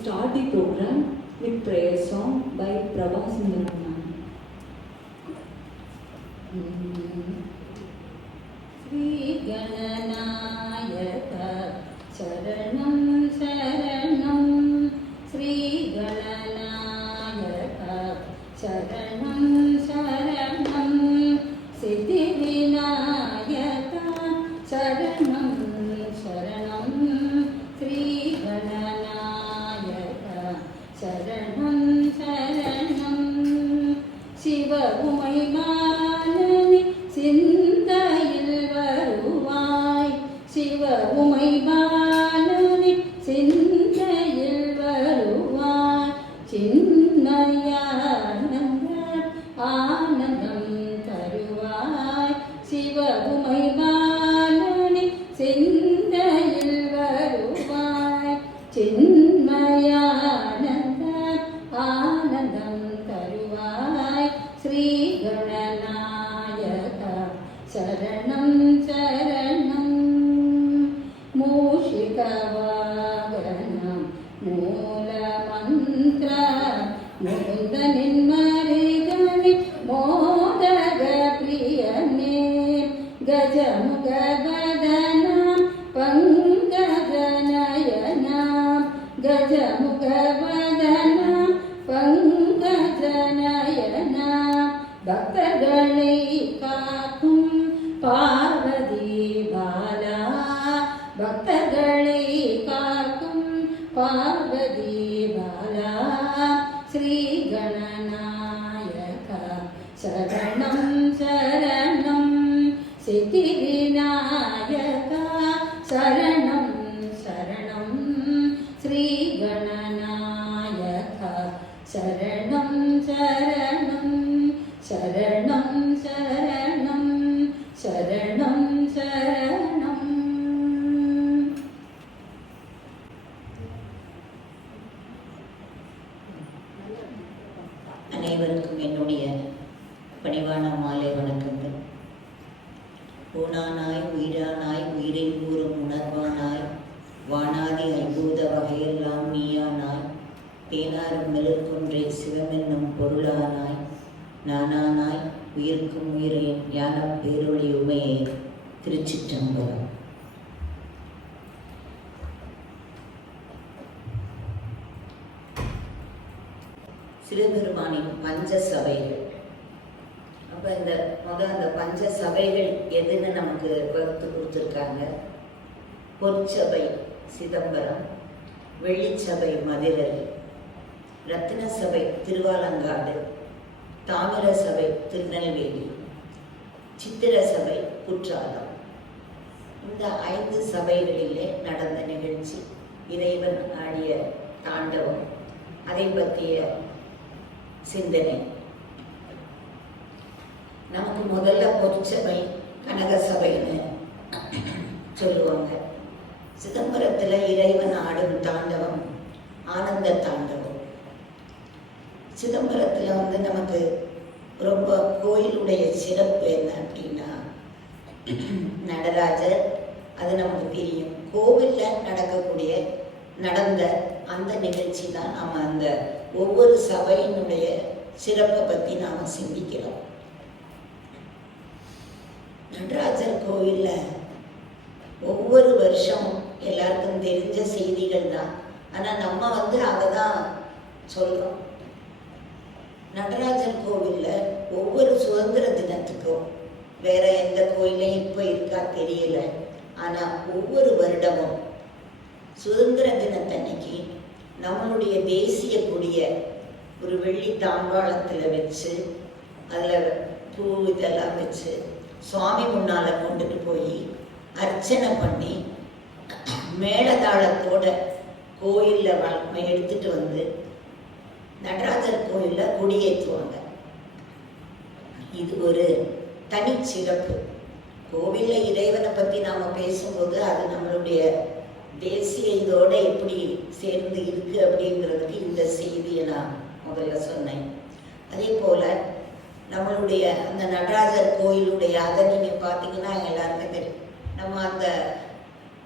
start the program with prayer song by Prabha Sundaram. Sri Gananayaka Sharanam Sharanam Sri Gananayaka Sharanam Sharanam Siddhi Vinayaka Sharanam Sharanam Sri Gananayaka Sharanam Sharanam Shiva Umaymanani சிந்தையில் வருவாய் சிவ உமைபாலனி சிந்தையில் வருவாய் சின்மயானந்த ஆனந்தம் தருவாய் சிவ உமைபாலனி சிந்தையில் வருவாய் சின்மயானந்த ஆனந்தம் தருவாய் ஸ்ரீ சரணம் சரணம் மூஷிகவாகனம் மூலமந்திர முகுந்தனின் மருகனி மோதக பிரியனே கஜமுகவதனம் பங்கஜநயனம் கஜமுகவதனம் பங்கஜநயனம் பக்தர்களை காக்கும் பார்வதி பாலா பக்தர்களை காக்கும் பார்வதி பாலா ஸ்ரீ கணநாயகா சரணம் சரணம் சித்தி விநாயகா சரணம் சரணம் ஸ்ரீ கணநாயகா சரணம் சரணம் சரணம் சரணம் சரணம் சரணம். அனைவருக்கும் என்னுடைய பணிவான மாலை வணக்கங்கள். ஊனானாய் உயிரானாய் உயிரில் கூறும் உணர்வானாய் வானாதி ஐம்பூத வகையெல்லாம் நீயானாய் தேனாரும் மெழுற்கொன்றே சிவமென்னும் பொருளானாய் நானானாய் உயிர்க்கும் உயிரேன் ஞான பேரொளி உமையே. திருச்சிற்றம்பலம். சிவபெருமானின் பஞ்ச சபைகள். அப்போ அந்த பஞ்ச சபைகள் எதுன்னு நமக்கு வகுத்து கொடுத்துருக்காங்க. பொற்சபை சிதம்பரம், வெள்ளிச்சபை மதுரை, ரத்தின சபை திருவாலங்காடு, தாமிர சபை திருநெல்வேலி, சித்திர சபை குற்றாலம். இந்த 5 சபைகளிலே நடந்த நிகழ்ச்சி, இறைவன் ஆடிய தாண்டவம், அதை பற்றிய சிந்தனை. நமக்கு முதல்ல பொற்சபை கனக சபைன்னு சொல்லுவாங்க. சிதம்பரத்தில் இறைவன் ஆடும் தாண்டவம் ஆனந்த தாண்டவம். சிதம்பரத்தில் நமக்கு ரொம்ப கோயிலுடைய சிறப்பு என்ன அப்படின்னா, நடராஜர், அது நமக்கு தெரியும். கோவிலில் நடந்த அந்த நிகழ்ச்சி தான் நம்ம அந்த ஒவ்வொரு சபையினுடைய சிறப்பை பற்றி நாம் சிந்திக்கிறோம். நடராஜர் கோவிலில் ஒவ்வொரு வருஷமும் எல்லாருக்கும் தெரிஞ்ச செய்திகள் தான், ஆனால் நம்ம அதை தான் சொல்கிறோம். நடராஜர் கோவிலில் ஒவ்வொரு சுதந்திர தினத்துக்கும், வேற எந்த கோயிலையும் இப்போ இருக்கா தெரியல, ஆனால் ஒவ்வொரு வருடமும் சுதந்திர தினத்தன்னைக்கு நம்மளுடைய தேசிய கொடியை ஒரு வெள்ளி தாம்பாளத்தில் வச்சு அதில் பூ இதெல்லாம் வச்சு சுவாமி முன்னால் கொண்டுட்டு போய் அர்ச்சனை பண்ணி மேளதாளத்தோட கோயிலில் எடுத்துட்டு வந்து நடராஜர் கோயிலில் கொடியேற்றுவாங்க. இது ஒரு தனிச்சிறப்பு. கோவிலில் இறைவனை பற்றி நாம் பேசும்போது அது நம்மளுடைய தேசிய இதோட எப்படி சேர்ந்து இருக்கு அப்படிங்கிறதுக்கு இந்த செய்தியை நான் முதல்ல சொன்னேன். அதே போல் நம்மளுடைய அந்த நடராஜர் கோயிலுடைய அதை நீங்கள் பார்த்தீங்கன்னா எல்லாருமே தெரியும். நம்ம அந்த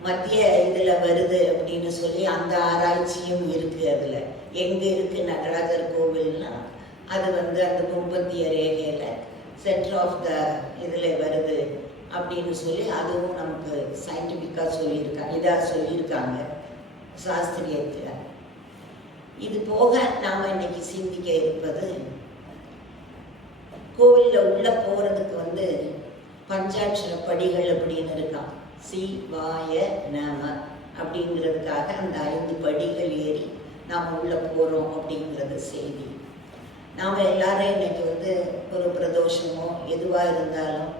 மத்திய இதில் வருது அப்படின்னு சொல்லி அந்த ஆராய்ச்சியும் இருக்குது. அதில் எங்கே இருக்குது நடராஜர் கோவில்னா அது வந்து அந்த பூமத்திய ரேகையில் சென்டர் ஆஃப் த இதில் வருது அப்படின்னு சொல்லி அதுவும் நமக்கு சயின்டிஃபிக்காக சொல்லியிருக்காங்க, இதாக சொல்லியிருக்காங்க சாஸ்திரியத்தில். இது போக நாம் இன்னைக்கு சிந்திக்க இருப்பது, கோவிலில் உள்ளே போகிறதுக்கு வந்து பஞ்சாட்சர படிகள் அப்படின்னு இருக்கான். சிவாய நம அப்படிங்கிறதுக்காக அந்த 5 படிகள் ஏறி நாம் உள்ளே போகிறோம் அப்படிங்கிறது செய்தி. நாம் எல்லாரும் இன்னைக்கு வந்து ஒரு பிரதோஷமோ எதுவாக இருந்தாலும்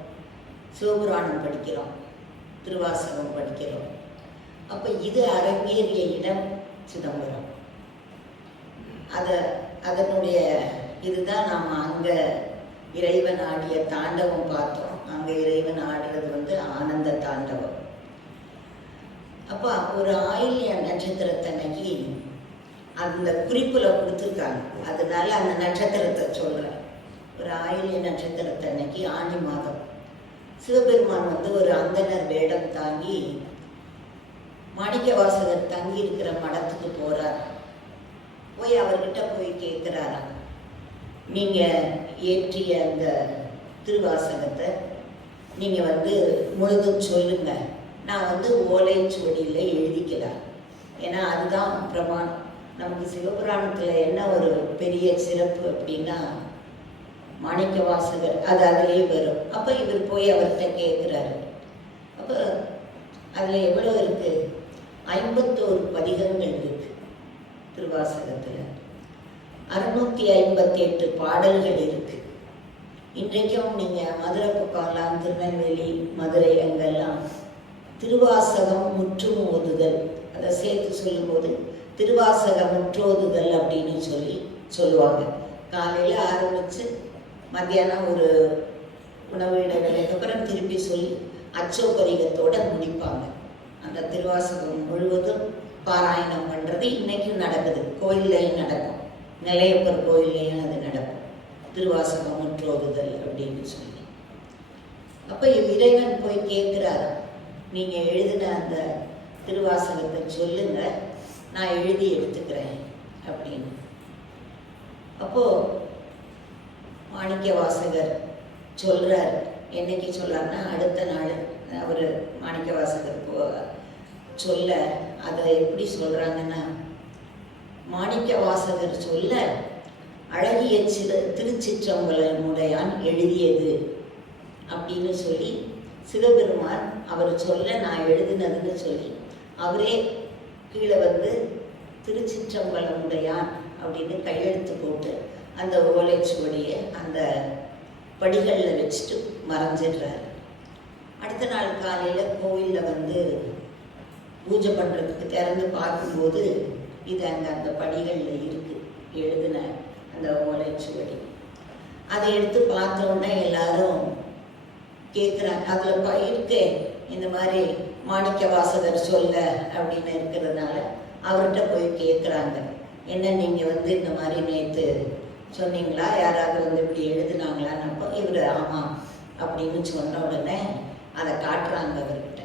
சிவபுராணம் படிக்கிறோம், திருவாசகம் படிக்கிறோம். அப்போ இது அரங்கேறிய இடம் சிதம்பரம். அதனுடைய இதுதான் நாம் அங்கே இறைவன் ஆடிய தாண்டவம் பார்த்தோம். அங்கே இறைவன் ஆடுறது வந்து ஆனந்த தாண்டவம். அப்போ ஒரு ஆயில்ய நட்சத்திரத்தன்னைக்கு அந்த குறிப்பில் கொடுத்துருக்காங்க, அதனால அந்த நட்சத்திரத்தை சொல்கிறேன். ஒரு ஆயில்ய நட்சத்திரத்தன்னைக்கு ஆணி மாதம் சிவபெருமான் வந்து ஒரு அந்தனர் வேடம் தாங்கி மாணிக்கவாசகர் தங்கி இருக்கிற மடத்துக்கு போகிறார். போய் அவர்கிட்ட போய் கேட்குறாராம், நீங்கள் ஏற்றிய அந்த திருவாசகத்தை நீங்கள் வந்து முழுதும் சொல்லுங்க, நான் வந்து ஓலைச்சுவடியில் எழுதிக்கலாம். ஏன்னா அதுதான் பிரமாணம். நமக்கு சிவபுராணத்தில் என்ன ஒரு பெரிய சிறப்பு அப்படின்னா மாணிக்கவாசகர் அது அதிலே வரும். அப்போ இவர் போய் அவர்கிட்ட கேட்குறாரு. அப்போ அதில் எவ்வளோ இருக்குது? 51 பதிகங்கள் இருக்குது திருவாசகத்தில். 658 பாடல்கள் இருக்குது. இன்றைக்கும் நீங்கள் மதுரை பக்கம்லாம், திருநெல்வேலி, மதுரை அங்கெல்லாம் திருவாசகம் முற்றும் ஓதுதல், அதை சேர்த்து சொல்லும்போது திருவாசகம் முற்றோதுதல் அப்படின்னு சொல்லுவாங்க. காலையில் ஆரம்பித்து மத்தியானம் ஒரு உணவு இடைவேளைக்கு அப்புறம் திருப்பி சொல்லி அச்சோபரிகத்தோடு முடிப்பாங்க. அந்த திருவாசகம் முழுவதும் பாராயணம் பண்ணுறது இன்றைக்கும் நடக்குது. கோயில்லையும் நடக்கும், நிலையப்பர் கோயில்லையும் அது நடக்கும், திருவாசகம் முற்றோதுதல் அப்படின்னு சொல்லி. அப்போ இறைவன் போய் கேட்குறாரு, நீங்கள் எழுதின அந்த திருவாசகத்தை சொல்லுங்க, நான் எழுதி எடுத்துக்கிறேன் அப்படின்னு. அப்போது மாணிக்கவாசகர் சொல்கிறார். என்னைக்கு சொல்கிறாருன்னா அடுத்த நாள் அவர் மாணிக்கவாசகர் சொல்ல, அதை எப்படி சொல்கிறாங்கன்னா, மாணிக்கவாசகர் சொல்ல அழகிய திருச்சிற்றம்பலமுடையான் எழுதியது அப்படின்னு சொல்லி சிவபெருமான் அவர் சொல்ல நான் எழுதினதுன்னு சொல்லி அவரே கீழே வந்து திருச்சிற்றம்பலமுடையான் அப்படின்னு கையெழுத்து போட்டு அந்த ஓலைச்சுவடியை அந்த படிகளில் வச்சுட்டு மறைஞ்சிடுறாரு. அடுத்த நாள் காலையில் கோவிலில் வந்து பூஜை பண்ணுறதுக்கு திறந்து பார்க்கும்போது இது அந்த படிகளில் இருக்குது, எழுதின அந்த ஓலைச்சுவடி. அதை எடுத்து பார்த்தோன்னே எல்லாரும் கேட்குறாங்க, அதில் இருக்கேன் இந்த மாதிரி மாணிக்கவாசகர் சொல்ல அப்படின்னு இருக்கிறதுனால அவர்கிட்ட போய் கேட்குறாங்க, என்ன நீங்கள் வந்து இந்த மாதிரி நேற்று சொன்னீங்களா, யாராவது வந்து இப்படி எழுதுனாங்களான்னு. அப்போ இவர் ஆமாம் அப்படின்னு சொன்ன உடனே அதை காட்டுறாங்க அவர்கிட்ட.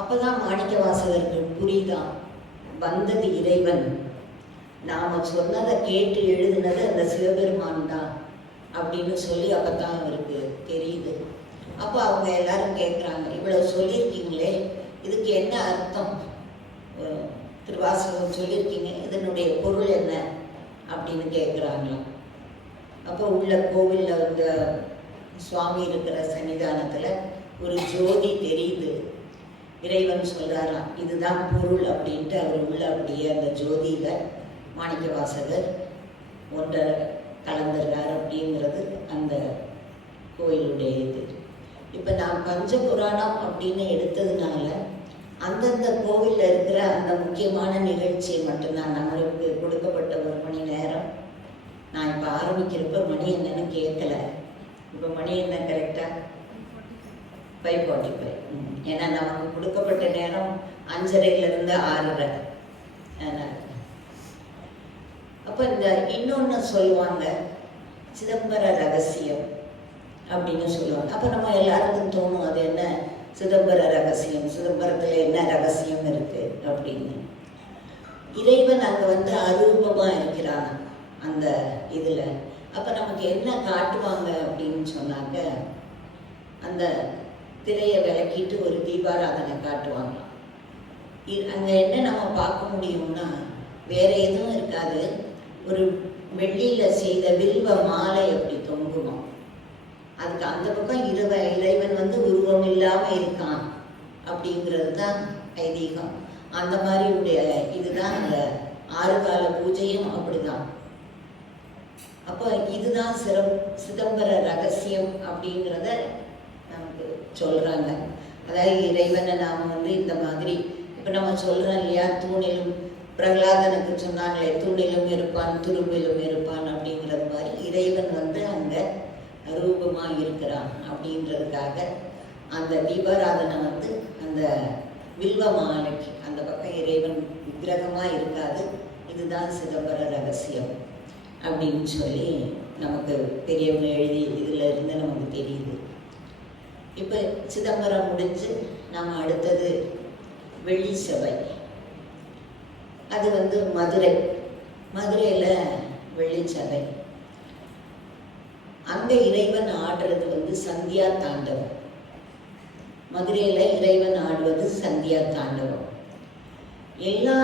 அப்போ தான் மாணிக்கவாசகருக்கு புரியுதான், வந்தது இறைவன், நாம் சொன்னதை கேட்டு எழுதினது அந்த சிவபெருமான் தான் அப்படின்னு சொல்லி அப்போ தான் அவருக்கு தெரியுது. அப்போ அவங்க எல்லாரும் கேட்குறாங்க, இவ்வளோ சொல்லியிருக்கீங்களே இதுக்கு என்ன அர்த்தம், திருவாசகம் சொல்லியிருக்கீங்க, இதனுடைய பொருள் என்ன அப்படின்னு கேட்குறாங்களாம். அப்போ உள்ள கோவிலில் இந்த சுவாமி இருக்கிற சன்னிதானத்தில் ஒரு ஜோதி தெரியுது. இறைவன் சொல்கிறாராம் இதுதான் பொருள் அப்படின்ட்டு அவர் உள்ள அப்படியே அந்த ஜோதியில் மாணிக்கவாசகர் ஒன்றை கலந்துடுறார் அப்படிங்கிறது அந்த கோயிலுடைய இது. இப்போ நான் பஞ்சபுராணம் அப்படின்னு எடுத்ததுனால அந்தந்த கோவிலில் இருக்கிற அந்த முக்கியமான நிகழ்ச்சியை மட்டும்தான் நம்மளுக்கு கொடுக்கப்பட்ட 1 மணி நேரம். நான் இப்போ ஆரம்பிக்கிறப்ப மணி என்னன்னு கேட்கல. இப்போ மணி என்ன கரெக்டாக 5:45. ஏன்னா நமக்கு கொடுக்கப்பட்ட நேரம் 5:30 6:30. அப்போ இந்த இன்னொன்று சொல்லுவாங்க சிதம்பர ரகசியம் அப்படின்னு சொல்லுவாங்க. அப்போ நம்ம எல்லாருக்கும் தோணும் அது என்ன சிதம்பர ரகசியம், சிதம்பரத்தில் என்ன ரகசியம் இருக்கு அப்படின்னு. இறைவன் அங்கே வந்து அரூபமாக இருக்கிறான் அந்த இதில். அப்போ நமக்கு என்ன காட்டுவாங்க அப்படின்னு சொன்னாங்க, அந்த திரையை விளக்கிட்டு ஒரு தீபாராதனை காட்டுவாங்க. அங்கே என்ன நம்ம பார்க்க முடியும்னா வேற எதுவும் இருக்காது. ஒரு வெள்ளியில் செய்த வில்வ மாலை அப்படி தொங்குமா. அதுக்கு அந்த பக்கம் இறைவன் வந்து உருவம் இல்லாமல் இருக்கான் அப்படிங்கிறது தான் ஐதீகம். அந்த மாதிரி உடைய இதுதான் அந்த 6 கால பூஜையும் அப்படிதான். அப்போ இதுதான் சிதம்பர ரகசியம் அப்படிங்கிறத நமக்கு சொல்றாங்க. அதாவது இறைவனை நாம் வந்து இந்த மாதிரி இப்போ நம்ம சொல்றோம் இல்லையா, தூணிலும் பிரகலாதனுக்கு சொன்னாங்களே தூணிலும் இருப்பான் துரும்பிலும் இருப்பான் அப்படிங்கிறது மாதிரி இறைவன் வந்து அங்கே ரூபமாக இருக்கிறான் அப்படின்றதுக்காக அந்த தீபாராதனை வந்து அந்த வில்வ மாலைக்கு அந்த பக்கம் இறைவன் விக்கிரகமாக இருக்காது. இதுதான் சிதம்பர ரகசியம் அப்படின்னு சொல்லி நமக்கு பெரியவங்க எழுதி இதில் இருந்து நமக்கு தெரியுது. இப்போ சிதம்பரம் முடிஞ்சு நாம் அடுத்தது வெள்ளி சபை. அது வந்து மதுரையில் வெள்ளி சபை. அங்கே இறைவன் ஆடுறது வந்து சந்தியா தாண்டவம். மதுரையில் இறைவன் ஆடுவது சந்தியா தாண்டவம். எல்லா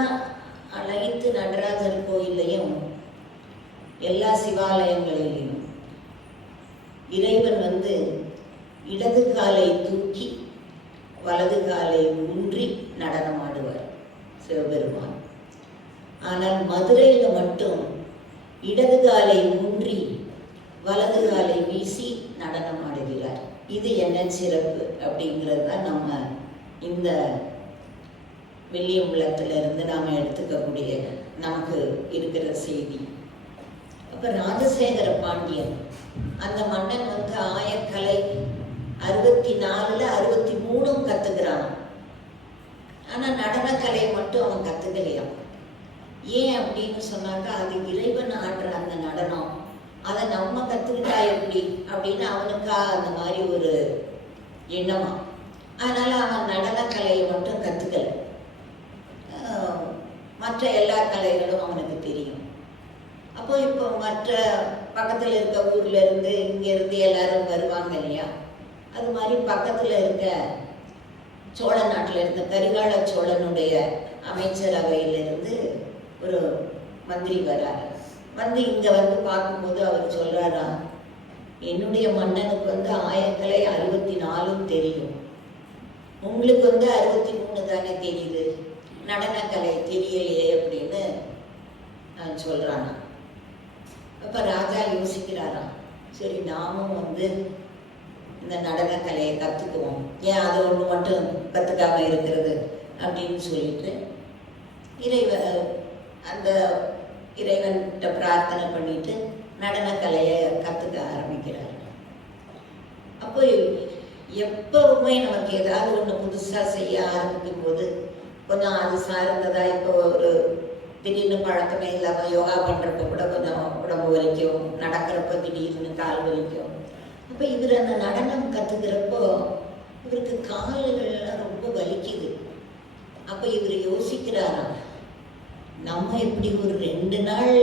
அனைத்து நடராஜர் கோயிலையும் எல்லா சிவாலயங்களிலையும் இறைவன் வந்து இடது காலை தூக்கி வலது காலை ஊன்றி நடனமாடுவார் சிவபெருமான். ஆனால் மதுரையில் மட்டும் இடது காலை ஊன்றி வலது காலை வீசி நடனம் ஆடுகிறார். இது என்ன சிறப்பு அப்படிங்கிறது தான் நம்ம இந்த வெள்ளியம்பலத்திலிருந்து நாம் எடுத்துக்கக்கூடிய நமக்கு இருக்கிற செய்தி. அப்போ ராஜசேகர பாண்டியன் அந்த மன்னன் வந்து ஆயக்கலை 64ல் 63 கற்றுக்கிறான். ஆனால் நடனக்கலை மட்டும் அவன் கற்றுக்கலையான். ஏன் அப்படின்னு சொன்னாக்கா, அது இறைவன் ஆடுற அந்த நடனம், அதை நம்ம கற்றுக்கிட்டா எப்படி அப்படின்னு அவனுக்கா அந்த மாதிரி ஒரு எண்ணமா. அதனால் அவன் நடனக்கலையை மட்டும் கற்றுக்கல. மற்ற எல்லா கலைகளும் அவனுக்கு தெரியும். அப்போ இப்போ மற்ற பக்கத்தில் இருக்க ஊர்ல இருந்து இங்கேருந்து எல்லாரும் வருவாங்க இல்லையா, அது மாதிரி பக்கத்தில் இருக்க சோழ நாட்டில் இருந்த கரிகால சோழனுடைய அமைச்சரவையிலிருந்து ஒரு மந்திரி வராரு. வந்து இங்கே வந்து பார்க்கும்போது அவர் சொல்கிறாரா, என்னுடைய மன்னனுக்கு வந்து ஆயக்கலை 64 தெரியும், உங்களுக்கு வந்து 63 தானே தெரியுது, நடனக்கலை தெரியலையே அப்படின்னு நான் சொல்கிறானா. அப்போ ராஜா யோசிக்கிறாராம், சரி நாமும் வந்து இந்த நடனக்கலையை கற்றுக்குவோம், ஏன் அது ஒன்று மட்டும் கற்றுக்காம இருக்கிறது அப்படின்னு சொல்லிட்டு அந்த இறைவன்கிட்ட பிரார்த்தனை பண்ணிட்டு நடனக்கலையை கற்றுக்க ஆரம்பிக்கிறார். அப்போ எப்பவுமே நமக்கு ஏதாவது ஒன்று புதுசாக செய்ய ஆரம்பிக்கும் போது கொஞ்சம் அது சார்ந்ததா, இப்போ ஒரு திடீர்னு பழக்கமே இல்லாமல் யோகா பண்ணுறப்ப கூட கொஞ்சம் உடம்பு வலிக்கும், நடக்கிறப்ப திடீர்னு கால் வலிக்கும். அப்போ இவர் அந்த நடனம் கற்றுக்கிறப்போ இவருக்கு கால்கள்லாம் ரொம்ப வலிக்குது. அப்போ இவர் யோசிக்கிறாராம், நம்ம இப்படி ஒரு 2 நாள்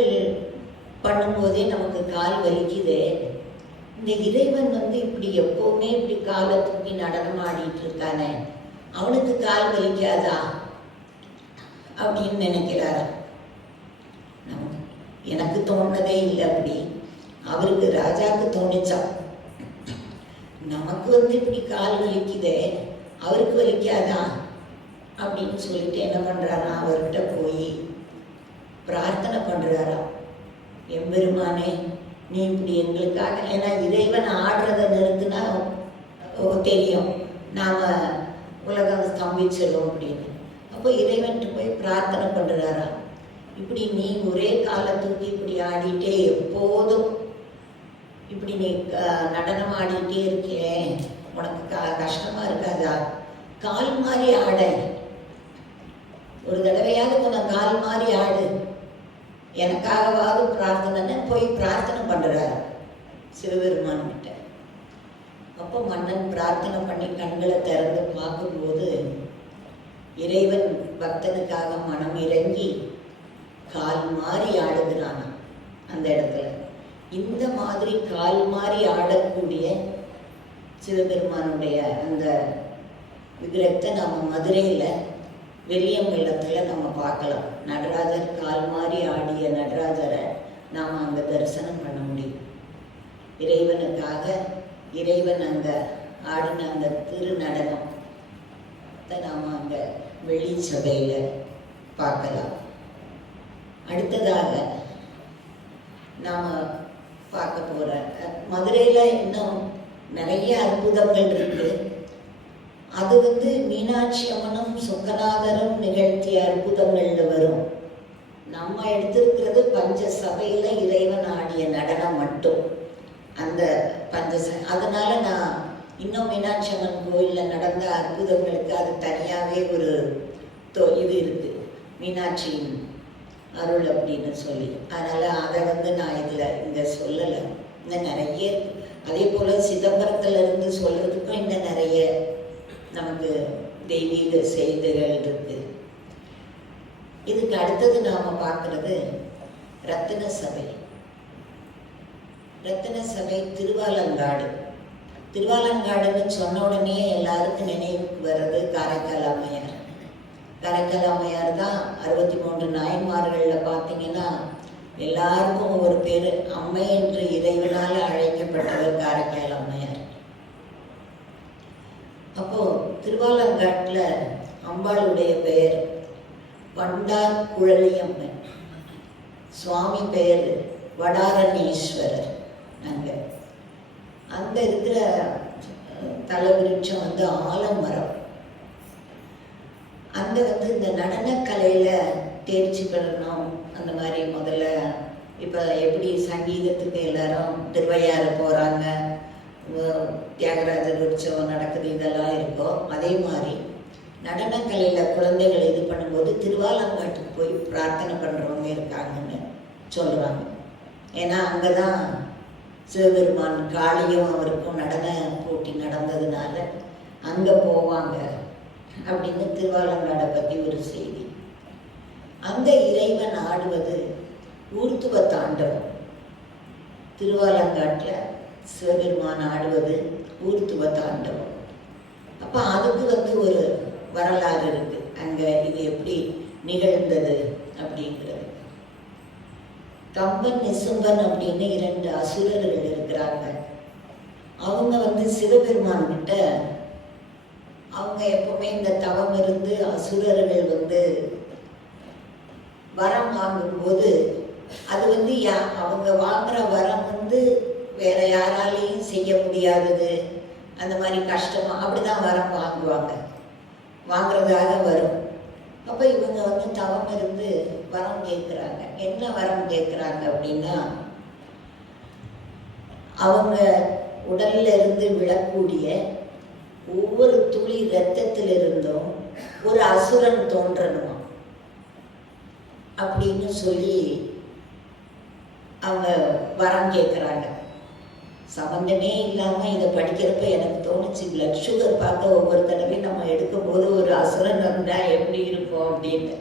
பண்ணும்போதே நமக்கு கால் வலிக்குதே, இந்த இறைவன் வந்து இப்படி எப்பவுமே இப்படி காலை தூக்கி நடனம் ஆடிட்டு இருக்கானே, அவனுக்கு கால் வலிக்காதா அப்படின்னு நினைக்கிறாரா. எனக்கு தோணுனதே இல்லை அப்படி, அவருக்கு ராஜாவுக்கு தோணிச்சான். நமக்கு வந்து இப்படி கால் வலிக்குதே, அவருக்கு வலிக்காதா அப்படின்னு சொல்லிட்டு என்ன பண்ணுறாரா, அவர்கிட்ட போய் பிரார்த்தனை பண்ணுறாரா, எம்பெருமானே நீ இப்படி எங்களுக்காக, ஏன்னா இறைவன் ஆடுறதை நிறுத்தினா தெரியும் நாம் உலகம் ஸ்தம்பிச்சிடும் அப்படின்னு. அப்போ இறைவன்ட்டு போய் பிரார்த்தனை பண்ணுறாரா, இப்படி நீ ஒரே காலை தூக்கி இப்படி ஆடிட்டே எப்போதும் இப்படி நீ நடனம் ஆடிட்டே இருக்கே, உனக்கு கஷ்டமா இருக்காதா, கால் மாதிரி ஆட, ஒரு தடவையாவது உனக்கு கால் மாதிரி ஆடு, எனக்காகவாவது பிரார்த்தனை போய் பிரார்த்தனை பண்ணுறாரு சிவபெருமான் கிட்ட. அப்போ மன்னன் பிரார்த்தனை பண்ணி கண்களை திறந்து பக்தனுக்காக மனம் இறங்கி கால் மாறி ஆடுகிறான் அந்த இடத்துல. இந்த மாதிரி கால் மாறி ஆடக்கூடிய சிவபெருமானுடைய அந்த விக்கிரகத்தை நம்ம மதுரையில் வெள்ளியம்பலத்தில் நம்ம பார்க்கலாம். நடராஜர் கால் மாறி ஆடிய நடராஜரை நாம் அங்கே தரிசனம் பண்ண முடியும். இறைவனுக்காக இறைவன் அங்கே ஆடின அந்த திருநடனத்தை நாம் அங்கே வெள்ளி சபையில் பார்க்கலாம். அடுத்ததாக நாம் பார்க்க போகிற மதுரையில் இன்னும் நிறைய அற்புதங்கள் இருக்குது. அது மீனாட்சி அம்மனும் சொக்கநாதரும் நிகழ்த்திய அற்புதங்களில் வரும். நம்ம எடுத்திருக்கிறது பஞ்ச சபையில் இறைவன் ஆடிய நடனம் மட்டும். அந்த அதனால நான் இன்னும் மீனாட்சி அம்மன் கோயிலில் நடந்த அற்புதங்களுக்கு அது தனியாகவே ஒரு இது இருக்குது, மீனாட்சியின் அருள் அப்படின்னு சொல்லி. அதனால் அதை நான் இங்கே சொல்லலை. இன்னும் நிறைய இருக்கு. அதே போல் சிதம்பரத்திலிருந்து சொல்கிறதுக்கும் இன்னும் நிறைய நமக்கு தெய்வீக செய்திகள் இருக்குது. இதுக்கு அடுத்தது நாம் பார்க்குறது ரத்தின சபை. ரத்தின சபை திருவாலங்காடு. திருவாலங்காடுன்னு சொன்ன உடனே எல்லாருக்கும் நினைவுக்கு வர்றது காரைக்கால் அம்மையார். காரைக்கால் அம்மையார் தான் 63 நாயன்மார்களில் பார்த்தீங்கன்னா எல்லாருக்கும் ஒவ்வொரு பேர். அம்மை என்று இறைவனால் அழைக்கப்பட்டவர் காரைக்கால் அம்மையார். அப்போது திருவாலங்காட்டில் அம்பாளுடைய பெயர் வண்டார் குழலியம்மன், சுவாமி பெயர் வடாரணேஸ்வரர். நாங்கள் அங்கே இருக்கிற தலைவிருட்சம் ஆலமரம். அங்கே இந்த நடனக்கலையில் தேர்ச்சி பெறணும். அந்த மாதிரி முதல்ல இப்போ எப்படி சங்கீதத்துக்கு எல்லாரும் திருவையாறு போகிறாங்க, தியாகராஜர் உற்சவம் நடக்குது, இதெல்லாம் இருக்கோ அதே மாதிரி நடனக்கலையில் குழந்தைகள் இது பண்ணும்போது திருவாலங்காட்டுக்கு போய் பிரார்த்தனை பண்ணுறவங்க இருக்காங்கன்னு சொல்கிறாங்க. ஏன்னா அங்கே தான் சிவபெருமான் காளியும் அவருக்கும் நடன போட்டி நடந்ததுனால அங்கே போவாங்க அப்படின்னு திருவாலங்காடை பற்றி ஒரு செய்தி. அந்த இறைவன் ஆடுவது ஊர்த்துவ தாண்டவம். திருவாலங்காட்டில் சிவபெருமான் ஆடுவது ஊர்த்துவ தாண்டவம். அப்போ அதுக்கு ஒரு வரலாறு இருக்குது. அங்கே இது எப்படி நிகழ்ந்தது அப்படிங்கிறது. கம்பன் நிசும்பன் அப்படின்னு 2 அசுரர்கள் இருக்கிறாங்க. அவங்க சிவபெருமான் கிட்ட அவங்க எப்பவுமே இந்த தவம் இருந்து அசுரர்கள் வரம் வாங்கும்போது அது அவங்க வாங்குற வரம் வேற யாராலையும் செய்ய முடியாதது, அந்த மாதிரி கஷ்டமா அப்படிதான் வரம் வாங்குறதாக வரும். அப்போ இவங்க தவம் இருந்து வரம் கேட்குறாங்க. என்ன வரம் கேட்குறாங்க அப்படின்னா, அவங்க உடல்ல இருந்து விழக்கூடிய ஒவ்வொரு துளி இரத்தத்திலிருந்தும் ஒரு அசுரன் தோன்றணுமா அப்படின்னு சொல்லி அவங்க வரம் கேட்குறாங்க. சம்பந்தமே இல்லாமல் இதை படிக்கிறப்ப எனக்கு தோணுச்சு, பிளட் சுகர் பார்க்க ஒவ்வொரு தடவையும் நம்ம எடுக்கும்போது ஒரு அசுரன் இருந்தால் எப்படி இருக்கும் அப்படின்னு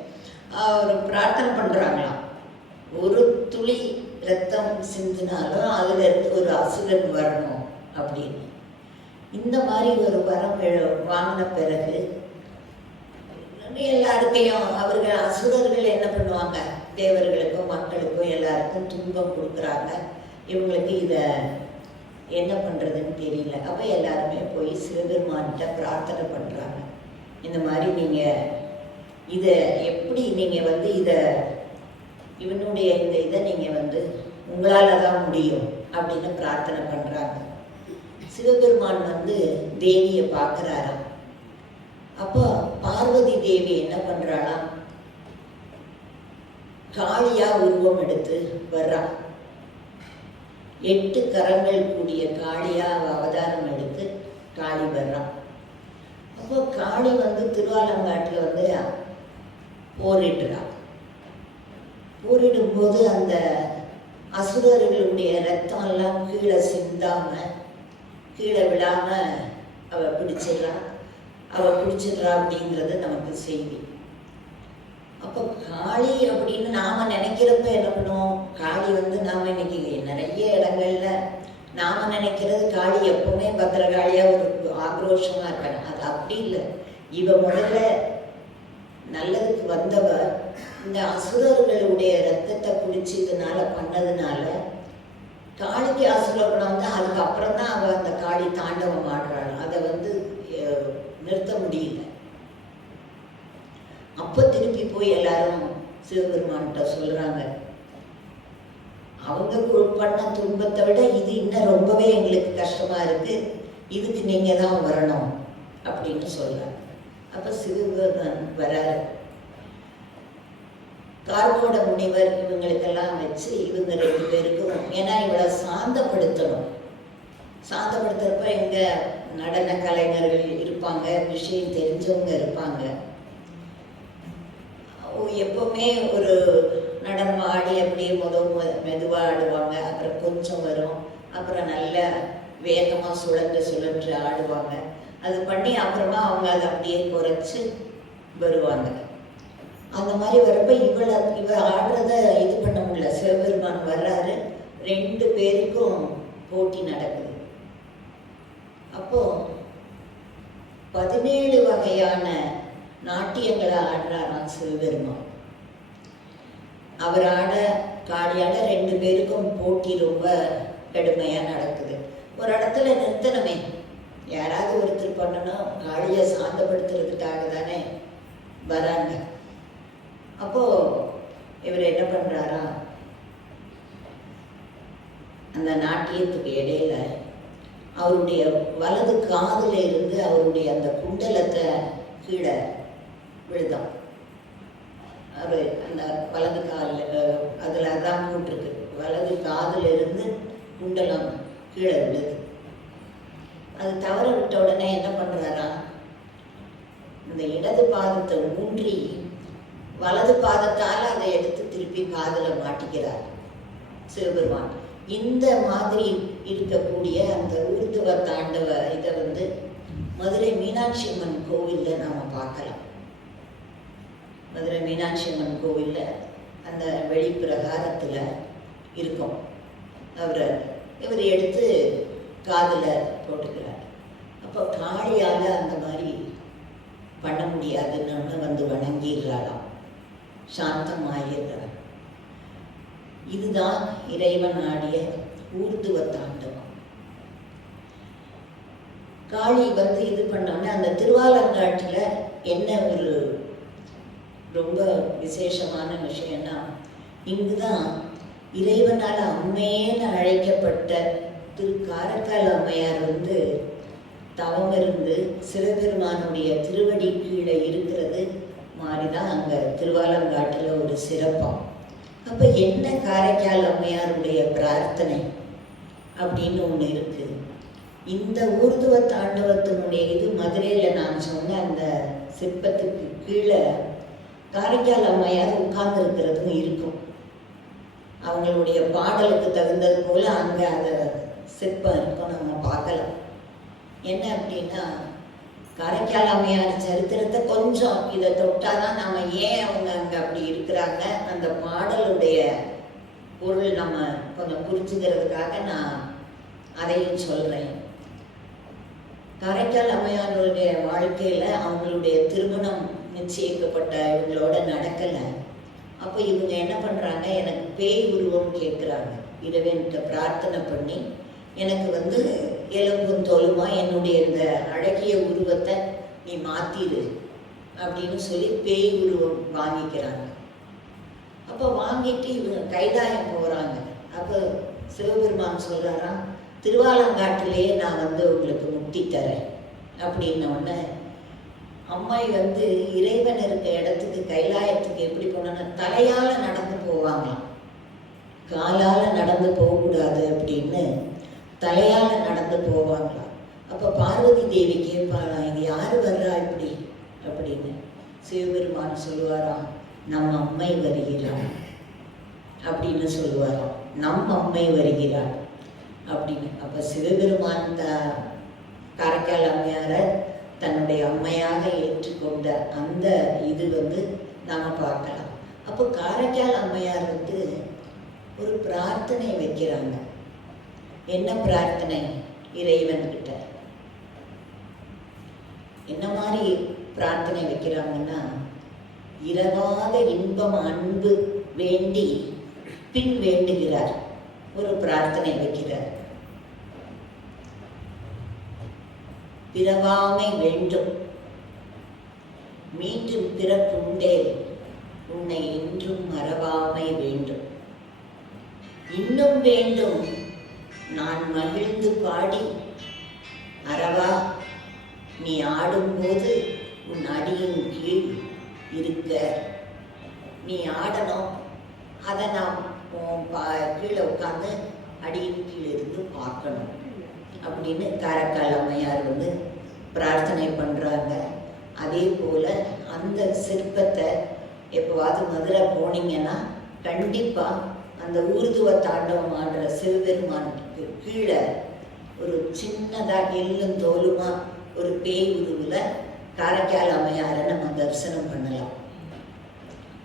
ஒரு பிரார்த்தனை பண்ணுறாங்களாம். ஒரு துளி ரத்தம் சிந்தினாலும் அதில் இருந்து ஒரு அசுரன் வரணும் அப்படின்னு. இந்த மாதிரி ஒரு வரம் வாங்கின பிறகு எல்லாருக்கையும் அவர்கள் அசுரர்கள் என்ன பண்ணுவாங்க, தேவர்களுக்கும் மக்களுக்கும் எல்லாருக்கும் துன்பம் கொடுக்குறாங்க. இவங்களுக்கு இதை என்ன பண்ணுறதுன்னு தெரியல. அப்போ எல்லாருமே போய் சிவபெருமான்கிட்ட பிரார்த்தனை பண்ணுறாங்க. இந்த மாதிரி நீங்கள் இதை எப்படி நீங்கள் இதை இவனுடைய இந்த இதை நீங்கள் உங்களால் தான் முடியும் அப்படின்னு பிரார்த்தனை பண்ணுறாங்க. சிவபெருமான் தேவியை பார்க்குறாராம். அப்போ பார்வதி தேவி என்ன பண்ணுறாளாம், காளியா உருவம் எடுத்து வர்றா. 8 கரங்கள் கூடிய காளியா அவதாரம் எடுத்து காளி வர்றான். அப்போ காளி திருவாலங்காட்டில் போரிடுறான். போரிடும்போது அந்த அசுரர்களுடைய ரத்தம் எல்லாம் கீழே சிந்தாம கீழே விழாம அவ பிடிச்சிடுறா அப்படிங்கிறது நமக்கு செய்தி. அப்போ காளி அப்படின்னு நாம நினைக்கிறப்ப என்ன பண்ணுவோம், காளி வந்து நாம இன்னைக்கு நிறைய இடங்கள்ல நாம நினைக்கிறது காளி எப்பவுமே பத்திரகாளியா ஒரு ஆக்ரோஷமா இருக்கணும். அது அப்படி இல்லை. இவ முதல்ல நல்லதுக்கு வந்தவ இந்த அசுரர்களுடைய ரத்தத்தை குடிச்சதுனால பண்ணதுனால காளிக்கு அசுர குணம் வந்து அதுக்கப்புறம் தான் அவ அந்த காளி தாண்டவம் ஆடுறாள். அதை வந்து நிறுத்த முடியல. அப்போ திருப்பி போய் எல்லாரும் சிவபெருமான்கிட்ட சொல்றாங்க, அவங்க பண்ண துன்பத்தை விட இது இன்னும் ரொம்பவே எங்களுக்கு கஷ்டமா இருக்கு, இதுக்கு நீங்க தான் வரணும் அப்படின்னு சொல்றாங்க. அப்ப சிவபெருமான் வராரு. கார்கோட முனிவர் இவங்களுக்கெல்லாம் வச்சு இவங்க 2 பேருக்கும், ஏன்னா இவளை சாந்தப்படுத்தணும். சாந்தப்படுத்துறப்ப எங்க நடன கலைஞர்கள் இருப்பாங்க, விஷயம் தெரிஞ்சவங்க இருப்பாங்க. எப்பவுமே ஒரு நடனம் ஆடி அப்படியே மெதுவாக ஆடுவாங்க, அப்புறம் கொஞ்சம் வரும், அப்புறம் நல்ல வேகமாக சுழன்று ஆடுவாங்க. அது பண்ணி அப்புறமா அவங்க அதை அப்படியே குறைச்சி வருவாங்க. அந்த மாதிரி வரப்ப இவ ஆடுறத இது பண்ண முடியல. சிவபெருமான் வர்றாரு, 2 பேருக்கும் போட்டி நடக்குது. அப்போ 17 வகையான நாட்டியங்களை ஆடுறாராம் சிவபெருமான். அவர் ஆட காளியாட 2 பேருக்கும் போட்டி ரொம்ப கடுமையா நடக்குது. ஒரு இடத்துல நிறுத்தணுமே, யாராவது ஒருத்தர் பண்ணணும், காளியை சாந்தப்படுத்துறதுக்காக தானே வராங்க. அப்போ இவர் என்ன பண்றாரா, அந்த நாட்டியத்துக்கு இடையில அவருடைய வலது காதுல இருந்து அவருடைய அந்த குண்டலத்தை கீழே விழுதான். அவர் அந்த வலது காலில் அதில் அதான் போட்டிருக்கு, வலது காதில் இருந்து குண்டலம் கீழே விழுது. அது தவற விட்ட உடனே என்ன பண்ணுறாரா, இந்த இடது பாதத்தை ஊன்றி வலது பாதத்தால் அதை எடுத்து திருப்பி காதில் மாட்டிக்கிறார் சிவபெருமான். இந்த மாதிரி இருக்கக்கூடிய அந்த ஊர்துவ தாண்டவ இதை வந்து மதுரை மீனாட்சி அம்மன் கோவிலில் நாம் பார்க்கலாம். மதுரை மீனாட்சி அம்மன் கோவிலில் அந்த வெளிப்பிரகாரத்தில் இருக்கும். இவர் எடுத்து காதில் போட்டுக்கிறார். அப்போ காளியால் அந்த மாதிரி பண்ண முடியாதுன்னு வந்து வணங்கிடுறாளாம், சாந்தமாயிடுறாள். இதுதான் இறைவன் ஆடிய ஊர்துவ தாண்டவம். காளி வந்து இது பண்ணோன்னே அந்த திருவாலங்காட்டில் என்ன ஒரு ரொம்ப விசேஷமான விஷயம்னா, இங்குதான் இறைவனால் அம்மையேன்னு அழைக்கப்பட்ட திரு காரைக்கால் அம்மையார் வந்து தவம் இருந்து சிவபெருமானுடைய திருவடி கீழே இருக்கிறது மாதிரிதான் அங்கே திருவாலங்காட்டில் ஒரு சிறப்பாம். அப்போ என்ன காரைக்கால் அம்மையாருடைய பிரார்த்தனை அப்படின்னு ஒன்று இருக்குது. இந்த ஊர்துவ தாண்டவத்தினுடைய இது மதுரையில் நான் சொன்ன அந்த சிற்பத்துக்கு கீழே காரைக்கால் அம்மையார் உட்கார்ந்து இருக்கிறதும் இருக்கும். அவங்களுடைய பாடலுக்கு தகுந்தது போல அங்கே அந்த சிற்பம் இருக்கும், நம்ம பார்க்கலாம். என்ன அப்படின்னா, காரைக்கால் அம்மையார் சரித்திரத்தை கொஞ்சம் இதை தொட்டாதான் நம்ம ஏன் அவங்க அங்கே அப்படி இருக்கிறாங்க, அந்த பாடலுடைய பொருள் நம்ம கொஞ்சம் புரிஞ்சுக்கிறதுக்காக நான் அதையும் சொல்கிறேன். காரைக்கால் அம்மையாருடைய வாழ்க்கையில் அவங்களுடைய திருமணம் நிச்சயிக்கப்பட்ட இவங்களோட நடக்கலை. அப்போ இவங்க என்ன பண்ணுறாங்க, எனக்கு பேய் உருவம் கேட்குறாங்க. இறைவன்கிட்ட பிரார்த்தனை பண்ணி எனக்கு வந்து எலும்பும் தோலுமா என்னுடைய இந்த அழகிய உருவத்தை நீ மாற்றிடு அப்படின்னு சொல்லி பேய் உருவம் வாங்கிக்கிறாங்க. அப்போ வாங்கிட்டு இவங்க கைலாயம் போகிறாங்க. அப்போ சிவபெருமான் சொல்கிறாராம், திருவாலங்காட்டிலேயே நான் வந்து உங்களுக்கு முக்தி தரேன் அப்படின்னோடனே அம்மாய் வந்து இறைவன் இருக்க இடத்துக்கு கைலாயத்துக்கு எப்படி போனோன்னா தலையால் நடந்து போவாங்களாம், காலால் நடந்து போகக்கூடாது அப்படின்னு தலையால் நடந்து போவாங்களாம். அப்போ பார்வதி தேவி கேட்பாளாம், இது யார் வர்றா இப்படி அப்படின்னு. சிவபெருமான் சொல்லுவாராம், நம் அம்மை வருகிறாள் அப்படின்னு சொல்லுவாராம், நம் அம்மை வருகிறாள் அப்படின்னு. அப்போ சிவபெருமான் காரைக்கால் அம்மையாரை தன்னுடைய அம்மையாக ஏற்றுக்கொண்ட அந்த இது வந்து நாம் பார்க்கலாம். அப்போ காரைக்கால் அம்மையார் வந்து ஒரு பிரார்த்தனை வைக்கிறாங்க. என்ன பிரார்த்தனை? இறைவன்கிட்ட என்ன மாதிரி பிரார்த்தனை வைக்கிறாங்கன்னா, இரவாத இன்பம் அன்பு வேண்டி பின் வேண்டுகிறார். ஒரு பிரார்த்தனை வைக்கிறார். பிறவாமை வேண்டும், மீண்டும் பிறப்புண்டே, உன்னை என்றும் மறவாமை வேண்டும். இன்னும் வேண்டும், நான் மகிழ்ந்து பாடி அறவா நீ ஆடும்போது உன் அடியின் கீழ் இருக்க. நீ ஆடணும், அதை நான் கீழே உட்காந்து அடியின் கீழ் இருந்து பார்க்கணும் அப்படின்னு காரைக்கால் அம்மையார் வந்து பிரார்த்தனை பண்ணுறாங்க. அதே போல் அந்த சிற்பத்தை எப்போவாது மதுரை போனீங்கன்னா கண்டிப்பாக அந்த ஊர்துவ தாண்டவம் ஆடுற சிவபெருமானுக்கு கீழே ஒரு சின்னதாக எள்ளும் தோலுமா ஒரு பேய் உருவில் காரைக்கால் அம்மையாரை நம்ம தரிசனம் பண்ணலாம்.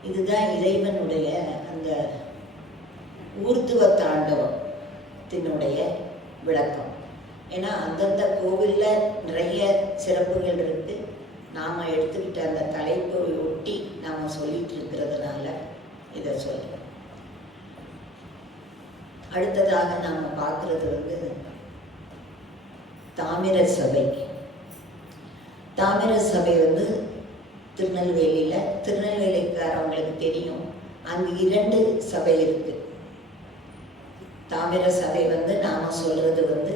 இதுதான் இறைவனுடைய அந்த ஊர்துவ தாண்டவத்தினுடைய விளக்கம். ஏன்னா அந்தந்த கோவிலில் நிறைய சிறப்புகள் இருக்கு. நாம் எடுத்துக்கிட்ட அந்த தலைப்பை ஒட்டி நாம் சொல்லிட்டு இருக்கிறதுனால இதை சொல்கிறோம். அடுத்ததாக நாம் பார்க்குறது வந்து தாமிர சபை. தாமிர சபை வந்து திருநெல்வேலியில், திருநெல்வேலிக்காரவங்களுக்கு தெரியும், அங்கு 2 சபை இருக்கு. தாமிர சபை வந்து நாம் சொல்றது வந்து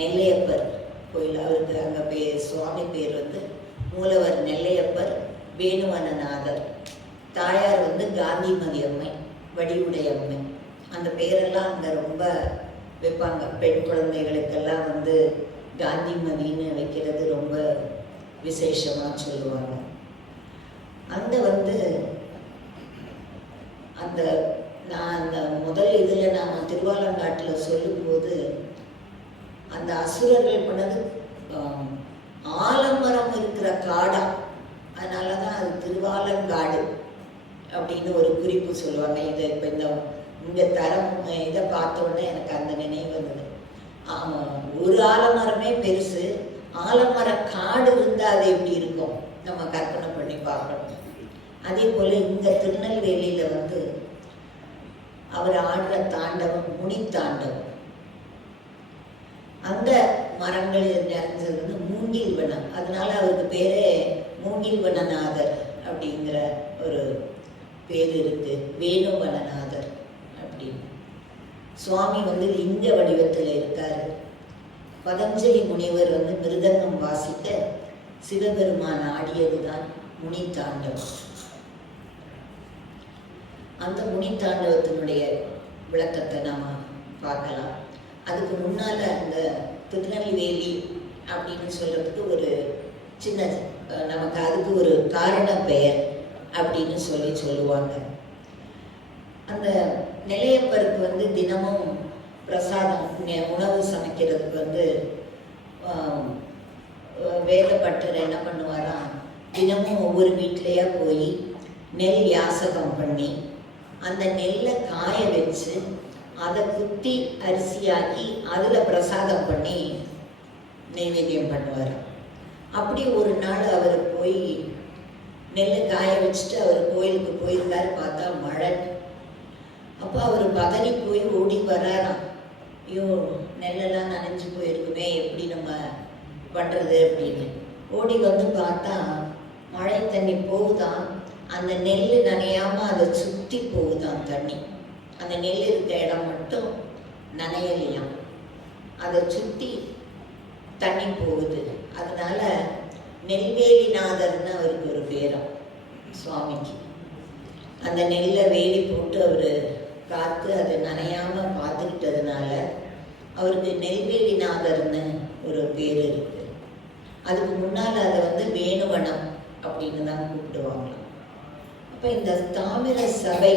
நெல்லையப்பர் கோயில். அவருக்கு அங்கே சுவாமி பேர் வந்து மூலவர் நெல்லையப்பர் வேணுவனநாதர். தாயார் வந்து காந்திமதி அம்மை, வடிவுடைய அம்மை. அந்த பேரெல்லாம் அங்கே ரொம்ப வைப்பாங்க. பெண் குழந்தைகளுக்கெல்லாம் வந்து காந்திமதின்னு வைக்கிறது ரொம்ப விசேஷமாக சொல்லுவாங்க. அங்கே வந்து அந்த நான் அந்த முதல் இதில் நாம் திருவாலங்காட்டில் சொல்லும்போது அந்த அசுரர்கள் பண்ணது ஆலமரம் இருக்கிற காடா, அதனால தான் அது திருவாலங்காடு அப்படின்னு ஒரு குறிப்பு சொல்லுவாங்க. இதை இப்போ இங்கே தரம் இதை பார்த்தோன்னே எனக்கு அந்த நினைவு வந்தது. ஆமாம், ஒரு ஆலமரமே பெருசு, ஆலமர காடு இருந்தால் அது எப்படி இருக்கும் நம்ம கற்பனை பண்ணி பார்க்கணும். அதே போல் இந்த திருநெல்வேலியில் வந்து அவர் ஆடுற தாண்டவம் முனி தாண்டவம். அந்த மரங்கள் நிறைஞ்சது வந்து மூங்கில் வனம். அதனால அவருக்கு பேரே மூங்கில் வனநாதர் அப்படிங்கிற ஒரு பேர் இருக்கு, வேணுவனநாதர் அப்படின்னு. சுவாமி வந்து லிங்க வடிவத்தில் இருக்காரு. பதஞ்சலி முனிவர் வந்து மிருதங்கம் வாசிக்க சிவபெருமான் ஆடியதுதான் முனி தாண்டவம். அந்த முனி தாண்டவத்தினுடைய விளக்கத்தை நாம் பார்க்கலாம். அதுக்கு முன்னால் அந்த திருநெல்வேலி அப்படின்னு சொல்கிறதுக்கு ஒரு சின்ன நமக்கு அதுக்கு ஒரு காரண பெயர் அப்படின்னு சொல்லுவாங்க. அந்த நெல்லையப்பருக்கு வந்து தினமும் பிரசாதம் உணவு சமைக்கிறதுக்கு வந்து வேதப்பட்டர் என்ன பண்ணுவாராம், தினமும் ஒவ்வொரு வீட்டிலையா போய் நெல் யாசகம் பண்ணி அந்த நெல்லை காய வச்சு அதை குத்தி அரிசியாக்கி அதில் பிரசாதம் பண்ணி நைவேத்தியம் பண்ணுவார். அப்படி ஒரு நாள் அவர் போய் நெல்லை காய வச்சுட்டு அவர் கோயிலுக்கு போயிருக்காரு. பார்த்தா மழை. அப்போ அவர் பதறி போய் ஓடி வராராம். ஐயோ, நெல்லெல்லாம் நனைஞ்சு போயிருக்குமே, எப்படி நம்ம பண்ணுறது அப்படின்னு ஓடி வந்து பார்த்தா மழை தண்ணி போகுதான். அந்த நெல் நனையாமல் அதை சுற்றி போகுதான் தண்ணி. அந்த நெல் இருக்க இடம் மட்டும் நனையலையாம், அதை சுற்றி தண்ணி போகுது. அதனால நெல்வேலிநாதர்னு அவருக்கு ஒரு பேரம் சுவாமிக்கு. அந்த நெல்லை வேலி போட்டு அவர் காத்து அதை நனையாமல் பார்த்துக்கிட்டதுனால அவருக்கு நெல்வேலிநாதர்னு ஒரு பேர் இருக்கு. அதுக்கு முன்னால் அதை வந்து வேணுவனம் அப்படின்னு தான் கூப்பிடுவாங்களாம். அப்போ இந்த தாமிர சபை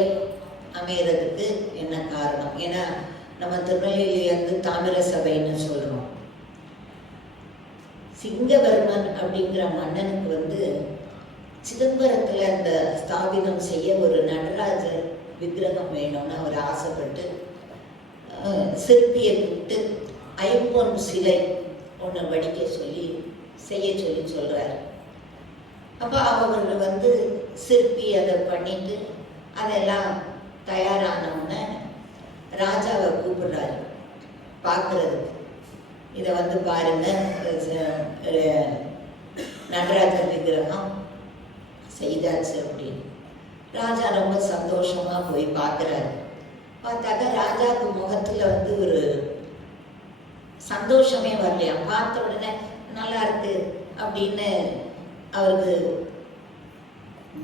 அமைகிறதுக்கு என்ன காரணம்? ஏன்னா நம்ம திருநெல்வேலி வந்து தாமிர சபைன்னு சொல்கிறோம். சிங்கவர்மன் அப்படிங்கிற மன்னனுக்கு வந்து சிதம்பரத்தில் அந்த ஸ்தாபிதம் செய்ய ஒரு நடராஜர் விக்கிரகம் வேணும்னு அவர் ஆசைப்பட்டு சிற்பியை கூப்பிட்டு ஐம்பொன் சிலை ஒன்று வடிக்க சொல்லி செய்ய சொல்லி சொல்கிறார். அப்போ அவர் சிற்பி அதை பண்ணிட்டு அதெல்லாம் தயாரானவுடனே ராஜாவை கூப்பிடுறாரு பார்க்குறதுக்கு. இதை பாருங்க, நடராஜர் விக்கிரகம் செய்தாச்சு அப்படின்னு. ராஜா ரொம்ப சந்தோஷமா போய் பார்க்குறாரு. பார்த்தாக்கா ராஜாவுக்கு முகத்துல ஒரு சந்தோஷமே வரலையா. பார்த்த உடனே நல்லா இருக்கு அப்படின்னு அவருக்கு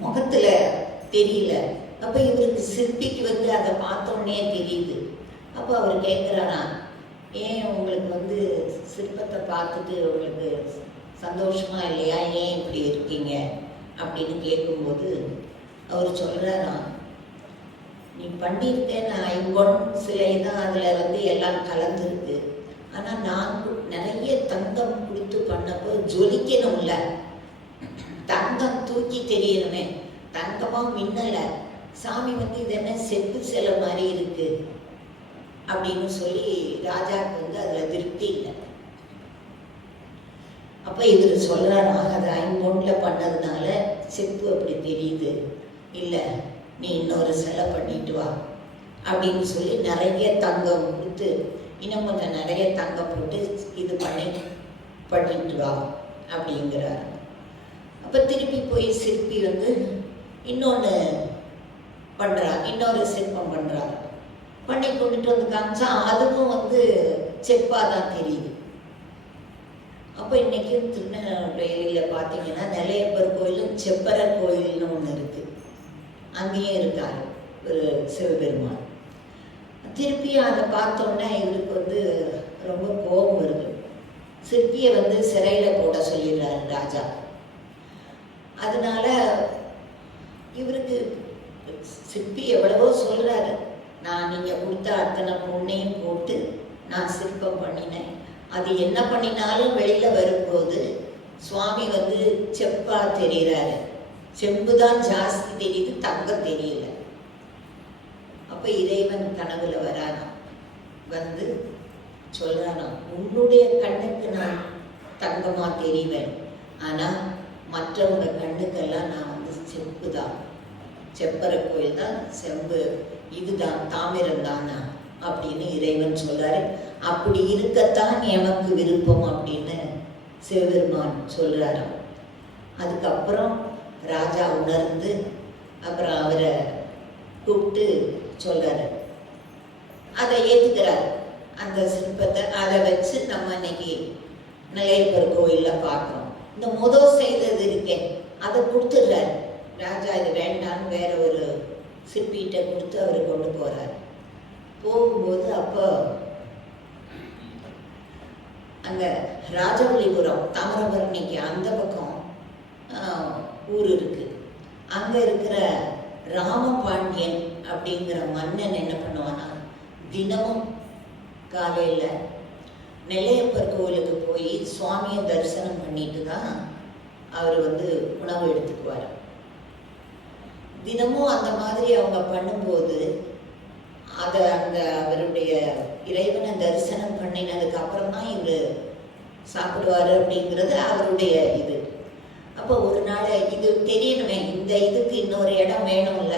முகத்துல தெரியல. அப்ப இவருக்கு சிற்பிக்கு அதை பார்த்த உடனே தெரியுது. அப்போ அவர் கேட்குறாரா, ஏன் உங்களுக்கு சிற்பத்தை பார்த்துட்டு உங்களுக்கு சந்தோஷமா இல்லையா, ஏன் இப்படி இருக்கீங்க அப்படின்னு கேட்கும்போது அவர் சொல்றாராம், நீ பண்ணியிருக்கேன் ஐம்பொன் சிலை தான், அதில் எல்லாம் கலந்துருக்கு. ஆனால் நான் நிறைய தங்கம் கொடுத்து பண்ணப்போ ஜொலிக்கணும்ல, தங்கம் தூக்கி தெரியணுமே, தங்கமாக மின்னலை. சாமி இது என்ன செப்பு சிலை மாதிரி இருக்கு அப்படின்னு சொல்லி ராஜாவுக்கு அதில் திருப்தி இல்லை. அப்போ இவர் சொல்கிறாரா, அது ஐம்பொன்னில் பண்ணதுனால செப்பு அப்படி தெரியுது, இல்லை நீ இன்னொரு சிலை பண்ணிட்டு வா அப்படின்னு சொல்லி நிறைய தங்கம் கொடுத்து இன்னும் கொஞ்சம் நிறைய தங்கம் போட்டு இது பண்ணிட்டு வா அப்படிங்கிறார். அப்போ திருப்பி போய் சிற்பி இன்னொன்று பண்ணுறார், இன்னொரு சிற்பம் பண்ணுறார். பண்ணி கொண்டுட்டு காமிச்சா அதுவும் செப்பாக தான் தெரியுது. அப்போ இன்றைக்கும் திருநெல்வேலியில் பார்த்தீங்கன்னா நெல்லையப்பர் கோயிலும் செப்பரர் கோயில்னு ஒன்று இருக்குது. அங்கேயும் இருக்கார் ஒரு சிவபெருமான். திருப்பி அதை பார்த்தோன்னே இவருக்கு ரொம்ப கோபம் வருது. சிற்பியை சிறையில் போட சொல்லிடுறாரு ராஜா. அதனால இவருக்கு சிற்பி எவ்வளவோ சொல்கிறாரு, நான் நீங்கள் கொடுத்த அத்தனை பொண்ணையும் போட்டு நான் சிற்பம் பண்ணினேன், அது என்ன பண்ணினாலும் வெளியில் வரும்போது சுவாமி செப்பா தெரிகிறாரு, செம்புதான் ஜாஸ்தி தெரியுது, தங்கம் தெரியல. அப்போ இறைவன் கனவுல வரானா, சொல்றானா, உன்னுடைய கண்ணுக்கு நான் தங்கமா தெரிவேன், ஆனா மற்றவங்க கண்ணுக்கெல்லாம் நான் செப்பு தான், செப்பர கோயில் தான் செம்பு, இதுதான் தாமிரம் தானா அப்படின்னு இறைவன் சொல்றாரு. அப்படி இருக்கத்தான் எமக்கு விருப்பம் அப்படின்னு சிவபெருமான் சொல்றாராம். அதுக்கப்புறம் ராஜா உணர்ந்து அப்புறம் அவரை கூப்பிட்டு சொல்றாரு, அதை ஏற்றுக்கிறார். அந்த சிற்பத்தை அதை வச்சு நம்ம இன்னைக்கு நெல்லையப்பர் கோயிலில் பார்க்குறோம். இந்த செய்தது இருக்கேன் அதை கொடுத்துடுறாரு ராஜா. இது வேண்டான்னு வேற ஒரு சிற்பிகிட்ட கொடுத்து அவர் கொண்டு போறார். போகும்போது அப்போ அங்கே ராஜவல்லிபுரம் தாமிரபரணிக்கு அந்த பக்கம் ஊர் இருக்கு. அங்கே இருக்கிற ராமபாண்டியன் அப்படிங்கிற மன்னன் என்ன பண்ணுவான்னா, தினமும் காலையில் நெல்லையப்பர் கோவிலுக்கு போய் சுவாமியை தரிசனம் பண்ணிட்டு தான் அவர் உணவு எடுத்துக்குவார். தினமும் அந்த மாதிரி அவங்க பண்ணும்போது அதை அவருடைய இறைவனை தரிசனம் பண்ணினதுக்கு அப்புறம் தான் இவர் சாப்பிடுவார் அப்படிங்கிறது அவருடைய இது. அப்போ ஒரு நாள் இது தெரியணுமே, இந்த இதுக்கு இன்னொரு இடம் வேணும்ல,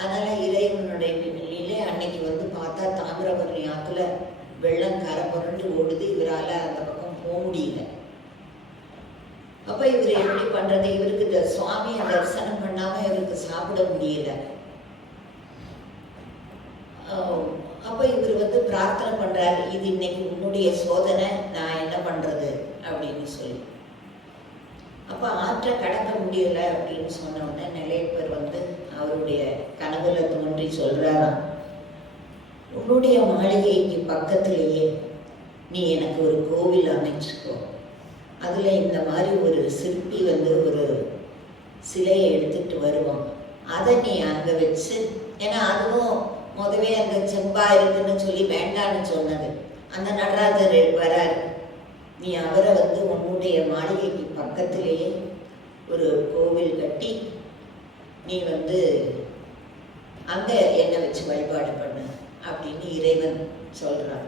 அதனால இறைவனுடைய நிலையிலே அன்னைக்கு பார்த்தா தாமிரபரணி ஆற்றுல வெள்ளம் கரை புரண்டு ஓடுது. இவரால் அந்த பக்கம் போக முடியல. அப்போ இவர் எப்படி பண்றது, இவருக்கு இந்த சுவாமியை தரிசனம் பண்ணாம இவருக்கு சாப்பிட முடியல. அப்போ இவர் பிரார்த்தனை பண்றாரு, இது இன்னைக்கு உன்னுடைய சோதனை, நான் என்ன பண்றது அப்படின்னு சொல்லி. அப்போ ஆற்றை கடக்க முடியல அப்படின்னு சொன்ன உடனே நெல்லையப்பர் அவருடைய கனவுல தோன்றி சொல்றாராம், உன்னுடைய மாளிகைக்கு பக்கத்திலேயே நீ எனக்கு ஒரு கோவில் அமைச்சுக்கோ, அதில் இந்த மாதிரி ஒரு சிற்பி ஒரு சிலையை எடுத்துட்டு வருவான், அதை நீ அங்கே வச்சு, ஏன்னா அதுவும் முதவே அந்த செம்பா இருக்குன்னு சொல்லி வேண்டான்னு சொன்னது, அந்த நடராஜர் வராரு, நீ அவரை உன்னுடைய மாளிகைக்கு பக்கத்திலேயே ஒரு கோவில் கட்டி நீ வந்து அங்கே என்னை வச்சு வழிபாடு பண்ணு அப்படின்னு இறைவன் சொல்கிறார்.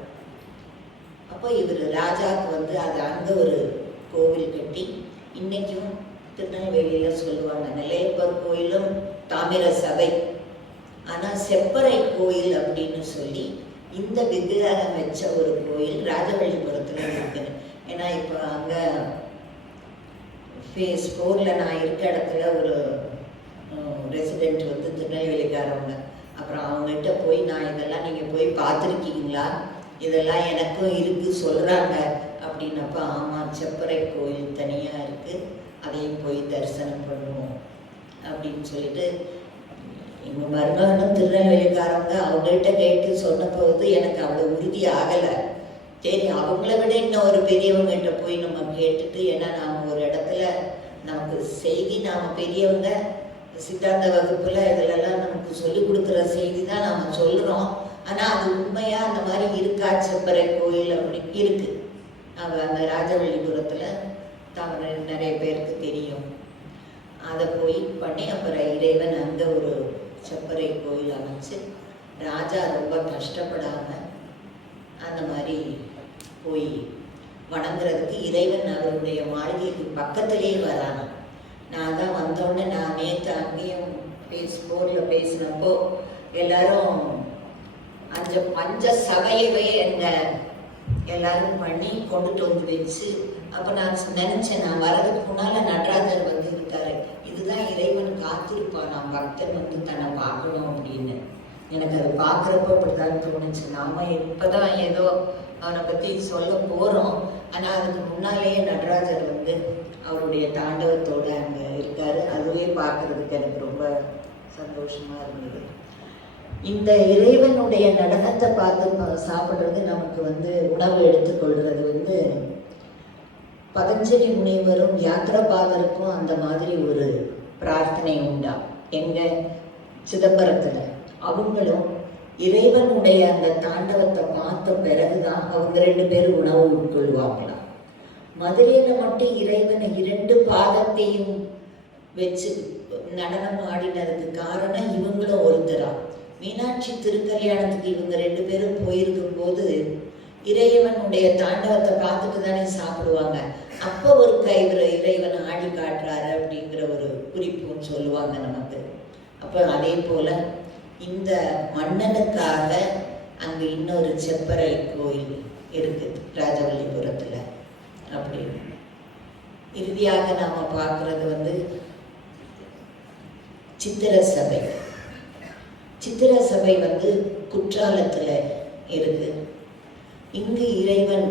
அப்போ இவர் ராஜாவுக்கு வந்து அது அங்கே ஒரு கோவில் கட்டி, இன்னைக்கும் திருநெல்வேலியில் சொல்லுவாங்க நெல்லையப்பர் கோயிலும் தாமிர சபை, ஆனால் செப்பறை கோயில் அப்படின்னு சொல்லி இந்த விக்கிரகம் வச்ச ஒரு கோயில் ராஜவள்ளிபுரத்தில் இருக்குது. ஏன்னா இப்போ அங்கே ஃபேஸ் 4ல் நான் இருக்க இடத்துல ஒரு ரெசிடெண்ட் வந்து திருநெல்வேலிக்காரவங்க. அப்புறம் அவங்ககிட்ட போய் நான் இதெல்லாம் நீங்கள் போய் பார்த்துருக்கீங்களா, இதெல்லாம் எனக்கும் இருக்குது சொல்கிறாங்க அப்படின்னப்ப, ஆமாம் செப்பறை கோயில் தனியாக இருக்குது, அதையும் போய் தரிசனம் பண்ணுவோம் அப்படின்னு சொல்லிட்டு எங்கள் மருமகனும் திருநெல்வேலிக்காரவங்க அவங்கள்ட்ட கேட்டு சொன்னபோது எனக்கு அவ்வளோ உறுதி ஆகலை. சரி அவங்கள விட இன்னும் ஒரு பெரியவங்ககிட்ட போய் நம்ம கேட்டுட்டு, ஏன்னா நாம் ஒரு இடத்துல நமக்கு செய்தி, நாம் பெரியவங்க சித்தாந்த வகுப்பில் இதிலெல்லாம் நமக்கு சொல்லிக் கொடுக்குற செய்தி தான் நாம் சொல்கிறோம். ஆனால் அது உண்மையாக அந்த மாதிரி இருக்கா செப்பறை கோயில் அப்படி இருக்குது. அந்த ராஜவள்ளிபுரத்தில் நிறைய பேருக்கு தெரியும். அதை போய் பண்ணி அப்புறம் இறைவன் அங்கே ஒரு செப்பறை கோயில் அமைச்சு ராஜா ரொம்ப கஷ்டப்படாமல் அந்த மாதிரி போய் வணங்குறதுக்கு இறைவன் அவருடைய மாளிகைக்கு பக்கத்திலேயே வராங்க. நான் தான் வந்தோடனே நான் நேற்று அங்கேயும் போரில் பேசினப்போ எல்லாரும் பஞ்ச சபையவே என்ன எல்லாரும் பண்ணி கொண்டுட்டு வந்து வச்சு, அப்போ நான் நினச்சேன் நான் வர்றதுக்கு முன்னால் நடராஜர் வந்து இருக்காரு, இதுதான் இறைவன் காத்திருப்பான் நான் பக்தன் வந்து தன்னை பார்க்கணும் அப்படின்னு. எனக்கு அதை பார்க்குறப்போ அப்படிதான் தோணுச்சு. நாம இப்போதான் ஏதோ அவனை பற்றி சொல்ல போகிறோம், ஆனால் அதுக்கு முன்னாலேயே நடராஜர் வந்து அவருடைய தாண்டவத்தோடு அங்கே இருக்காரு. அதுவே பார்க்குறதுக்கு எனக்கு ரொம்ப சந்தோஷமாக இருந்தது. இந்த இறைவனுடைய நடனத்தை பார்த்து சாப்பிட்றது, நமக்கு வந்து உணவு எடுத்துக்கொள்கிறது வந்து பதஞ்சலி முனிவரும் யாத்திரபாதருக்கும் அந்த மாதிரி ஒரு பிரார்த்தனை உண்டா எங்க சிதம்பரத்தில். அவங்களும் இறைவனுடைய அந்த தாண்டவத்தை பார்த்த பிறகுதான் அவங்க 2 பேரும் உணவு உட்கொள்வாங்களாம். மதுரையில் மட்டும் இறைவனை 2 பாதத்தையும் வச்சு நடனம் ஆடினதுக்கு காரணம் இவங்களும் ஒருத்தரா. மீனாட்சி திருக்கல்யாணத்துக்கு இவங்க 2 பேரும் போயிருக்கும் போது இறைவனுடைய தாண்டவத்தை பார்த்துட்டு தானே சாப்பிடுவாங்க. அப்போ ஒரு இறைவன் ஆடி காட்டுறாரு அப்படிங்கிற ஒரு குறிப்புன்னு சொல்லுவாங்க நமக்கு. அப்போ அதே போல இந்த மன்னனுக்காக அங்கே இன்னொரு செப்பறை கோயில் இருக்குது ராஜவள்ளிபுரத்தில் அப்படின்னு. இறுதியாக நாம் பார்க்குறது வந்து சித்திர சபை. சித்திர சபை வந்து குற்றாலத்தில் இருக்கு. இங்கு இறைவன்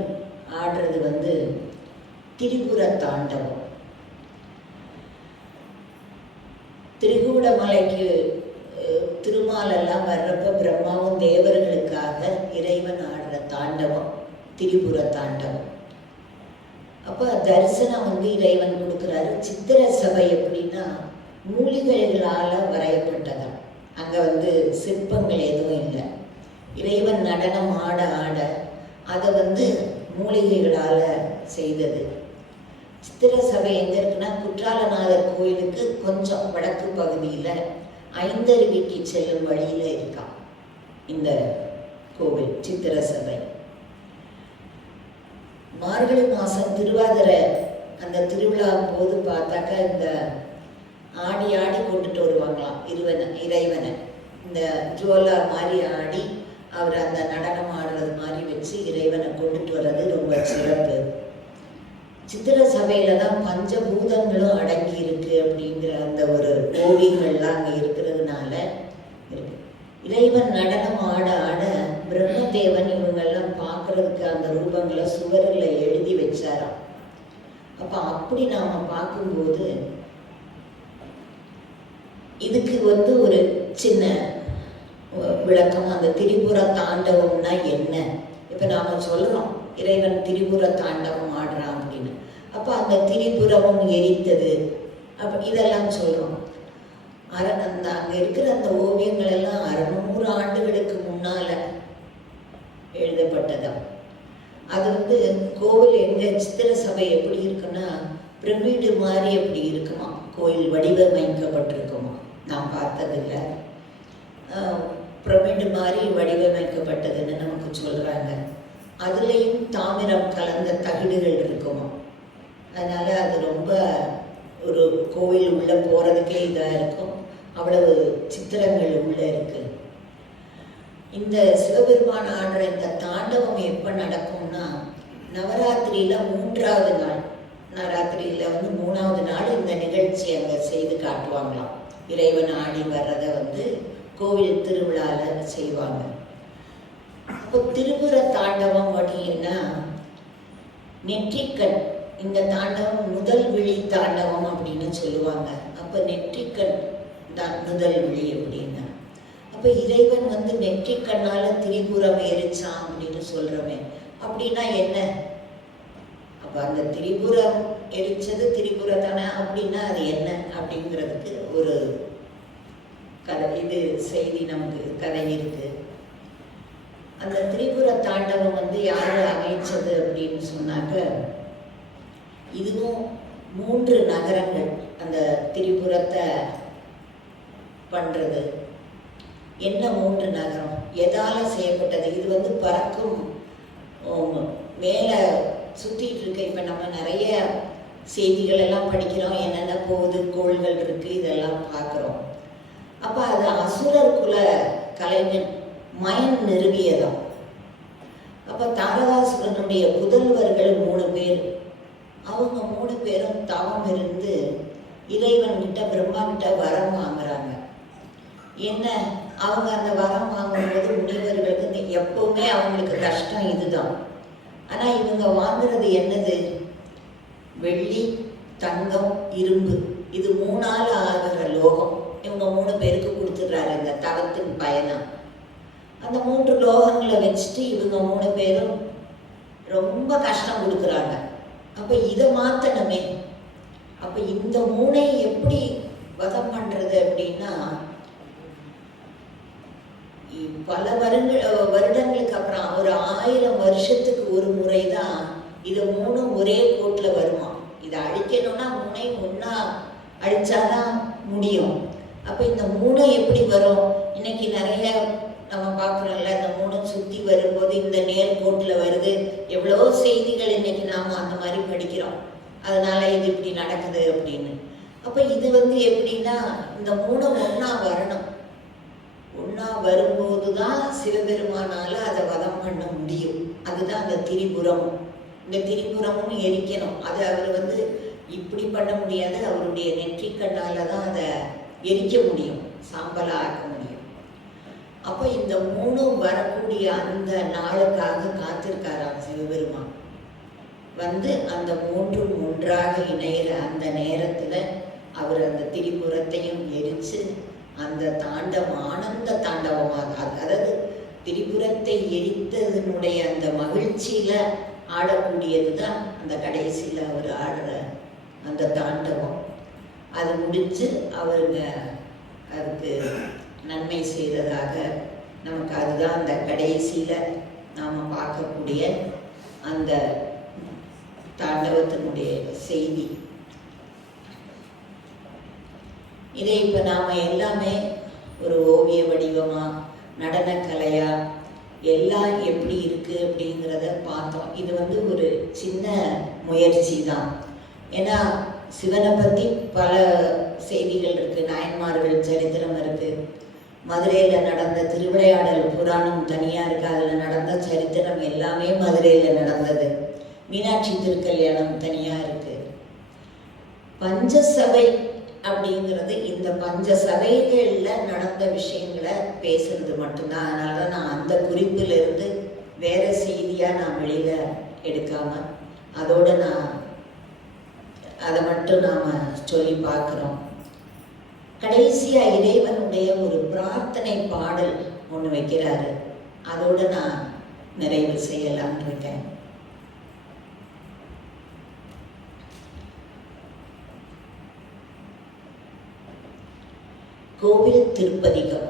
ஆடுறது வந்து திரிபுர தாண்டவம். திரிகூடமலைக்கு திருமாலெல்லாம் வர்றப்ப பிரம்மாவும் தேவர்களுக்காக இறைவன் ஆடுற தாண்டவம் திரிபுர தாண்டவம். அப்போ தரிசனம் வந்து இறைவன் கொடுக்குறாரு. சித்திர சபை எப்படின்னா மூலிகைகளால் வரையப்பட்டதா. அங்கே வந்து சிற்பங்கள் எதுவும் இல்லை. இறைவன் நடனம் ஆட ஆட அதை வந்து மூலிகைகளால் செய்தது. சித்திர சபை எங்கே இருக்குன்னா குற்றாலநாதர் கோயிலுக்கு கொஞ்சம் வடக்கு பகுதியில் ஐந்தருவிக்கு செல்லும் வழியில் இருக்கா இந்த கோவில் சித்திர சபை. மார்கழி மாதம் திருவாதிரை அந்த திருவிழா போது பார்த்தாக்கா இந்த ஆடி ஆடி கொண்டுட்டு வருவாங்களாம் இறைவனை. இந்த ஜுவலா மாதிரி ஆடி அவர் அந்த நடனம் ஆடுறது மாதிரி வச்சு இறைவனை கொண்டுட்டு வர்றது ரொம்ப சிறப்பு. சித்திர சபையில தான் பஞ்சபூதங்களும் அடங்கி இருக்கு அப்படிங்கிற அந்த ஒரு ஓவியங்கள்லாம் அங்கே இருக்கிறதுனால இருக்கு. இறைவன் நடனம் ஆட ஆட பிரம்மதேவன் இவங்கெல்லாம் பார்க்கறதுக்கு அந்த ரூபங்களை சுவரில் எழுதி வச்சாராம். அப்போ அப்படி நாம் பார்க்கும்போது இதுக்கு வந்து ஒரு சின்ன விளக்கம். அந்த திரிபுர தாண்டவம்னா என்ன? இப்போ நாம் சொல்கிறோம் இறைவன் திரிபுர தாண்டவம் ஆடுறான் அப்படின்னு. அப்போ அந்த திரிபுரமும் எரித்தது அப்போ இதெல்லாம் சொல்கிறோம். அந்த அங்கே இருக்கிற அந்த ஓவியங்கள் எல்லாம் 600 ஆண்டுகளுக்கு முன்னால் எழுதப்பட்டதா. அது வந்து கோவில் எங்கே சித்திர சபை எப்படி இருக்குன்னா பிரமிடு மாதிரி எப்படி இருக்குமா. கோயில் வடிவமைக்கப்பட்டிருக்குமா. நான் பார்த்ததில்லை. பிரமிடு மாதிரி வடிவமைக்கப்பட்டதுன்னு நமக்கு சொல்கிறாங்க. அதுலேயும் தாமிரம் கலந்த தகிடுகள் இருக்குமா. அதனால் அது ரொம்ப ஒரு கோவில் உள்ளே போகிறதுக்கே இதாக இருக்கும். அவ்வளவு சித்திரங்கள் உள்ளே இருக்குது. இந்த சிவபெருமான் ஆடுற இந்த தாண்டவம் எப்போ நடக்கும்னா நவராத்திரியில் 3வது நாள். நவராத்திரியில் 3வது நாள் இந்த நிகழ்ச்சி அங்கே செய்து காட்டுவாங்களாம். இறைவன் ஆடி வர்றதை கோவில் திருவிழாவில் செய்வாங்க. அப்போ திரிபுர தாண்டவம் அப்படின்னா நெற்றிக்கண். இந்த தாண்டவம் முதல் விழி தாண்டவம் அப்படின்னு சொல்லுவாங்க. அப்போ நெற்றிக்கண் தான் முதல் விழி அப்படின்னா. அப்போ இறைவன் நெற்றிக்கண்ணால் திரிபுரம் எரிச்சான் அப்படின்னு சொல்கிறோமே, அப்படின்னா என்ன? அப்போ அந்த திரிபுரம் எரிச்சது திரிபுர தானே, அப்படின்னா அது என்ன அப்படிங்கிறதுக்கு ஒரு கதை, இது செய்தி நமக்கு கதை இருக்கு. அந்த திரிபுர தாண்டவம் யார் அமைச்சது அப்படின்னு சொன்னாக்க, இதுவும் 3 நகரங்கள் அந்த திரிபுரத்தை பண்றது. என்ன 3 நகரம், எதால செய்யப்பட்டது? இது பறக்கும் மேலே சுற்றிட்டு இருக்க. இப்போ நம்ம நிறைய செய்திகள் எல்லாம் படிக்கிறோம், என்னென்ன போகுது, கோள்கள் இருக்கு, இதெல்லாம் பார்க்குறோம். அப்போ அது அசுரர் குல கலைஞன் மயன் நிறுவியதாம். அப்போ தாரகாசுரனுடைய புதல்வர்கள் 3 பேர். அவங்க 3 பேரும் தவம் இருந்து இறைவன் கிட்ட பிரம்மா கிட்ட வரம் வாங்குறாங்க. என்ன, அவங்க அந்த வரம் வாங்கும்போது முனிவர்களுக்கு எப்பவுமே அவங்களுக்கு கஷ்டம் இதுதான். ஆனால் இவங்க வாங்குறது என்னது? வெள்ளி, தங்கம், இரும்பு, இது 3ஆல் ஆகிற லோகம். இவங்க 3 பேருக்கு கொடுத்துடுறாரு இந்த தவத்தின் பயணம். அந்த 3 லோகங்களை வச்சுட்டு இவங்க 3 பேரும் ரொம்ப கஷ்டம் கொடுக்குறாங்க. அப்போ இதை மாற்றணுமே. அப்போ இந்த 3ஐ எப்படி வதம் பண்ணுறது அப்படின்னா, பல வருடங்களுக்கு அப்புறம் ஒரு 1000 வருஷத்துக்கு ஒரு முறை தான் இது 3ம் ஒரே கோட்டில் வருமா. இதை அழிக்கணும்னா 3ஐயும் ஒன்றா அழிச்சாதான் முடியும். அப்போ இந்த 3 எப்படி வரும்? இன்னைக்கு நிறைய நம்ம பார்க்குறோம்ல, இந்த 3ம் சுற்றி வரும்போது இந்த நேர்கோட்டில் வருது. எவ்வளோ செய்திகள் இன்னைக்கு நாம் அந்த மாதிரி படிக்கிறோம். அதனால இது இப்படி நடக்குது அப்படின்னு. அப்போ இது எப்படின்னா, இந்த 3ம் ஒன்றா வரணும். ஒன்றா வரும்போது தான் சிவபெருமானால் அதை வதம் பண்ண முடியும். அதுதான் அந்த திரிபுரம். இந்த திரிபுரமும் எரிக்கணும். அது அவர் இப்படி பண்ண முடியாது. அவருடைய நெற்றிக்கண்ணால் தான் அதை எரிக்க முடியும், சாம்பலாக ஆக்க முடியும். அப்போ இந்த 3ம் வரக்கூடிய அந்த நாளுக்காக காத்திருக்காராம் சிவபெருமான். அந்த 3ம் ஒன்றாக இணைகிற அந்த நேரத்தில் அவர் அந்த திரிபுரத்தையும் எரித்து அந்த தாண்டவம் ஆனந்த தாண்டவமாக, அதாவது திரிபுரத்தை எரித்ததனுடைய அந்த மகிழ்ச்சியில் ஆடக்கூடியது தான் அந்த கடைசியில் அவர் ஆடுற அந்த தாண்டவம். அது முடித்து அவருங்க அதுக்கு நன்மை செய்ததாக நமக்கு அதுதான் அந்த கடைசியில் நாம் பார்க்கக்கூடிய அந்த தாண்டவத்தினுடைய செய்தி. இதை இப்போ நாம் எல்லாமே ஒரு ஓவிய வடிவமாக, நடனக்கலையாக எல்லாம் எப்படி இருக்குது அப்படிங்கிறத பார்த்தோம். இது ஒரு சின்ன முயற்சி தான். ஏன்னா சிவனை பற்றி பல செய்திகள் இருக்குது. நாயன்மார்கள் சரித்திரம் இருக்குது. மதுரையில் நடந்த திருவிளையாடல் புராணம் தனியாக இருக்குது. அதில் நடந்த சரித்திரம் எல்லாமே மதுரையில் நடந்தது. மீனாட்சி திருக்கல்யாணம் தனியாக இருக்குது. பஞ்சசபை அப்படிங்கிறது இந்த பஞ்சசபைகளில் நடந்த விஷயங்களை பேசுறது மட்டும்தான். அதனால தான் நான் அந்த குறிப்பிலிருந்து வேறு செய்தியாக நான் வெளியில் எடுக்காமல் அதோடு நான் அதை மட்டும் நாம் சொல்லி பார்க்குறோம். கடைசியாக இறைவனுடைய ஒரு பிரார்த்தனை பாடல் ஒன்று வைக்கிறாரு. அதோடு நான் நிறைவு செய்யலாம்னு இருக்கேன். கோவில் திருப்பதிகம்,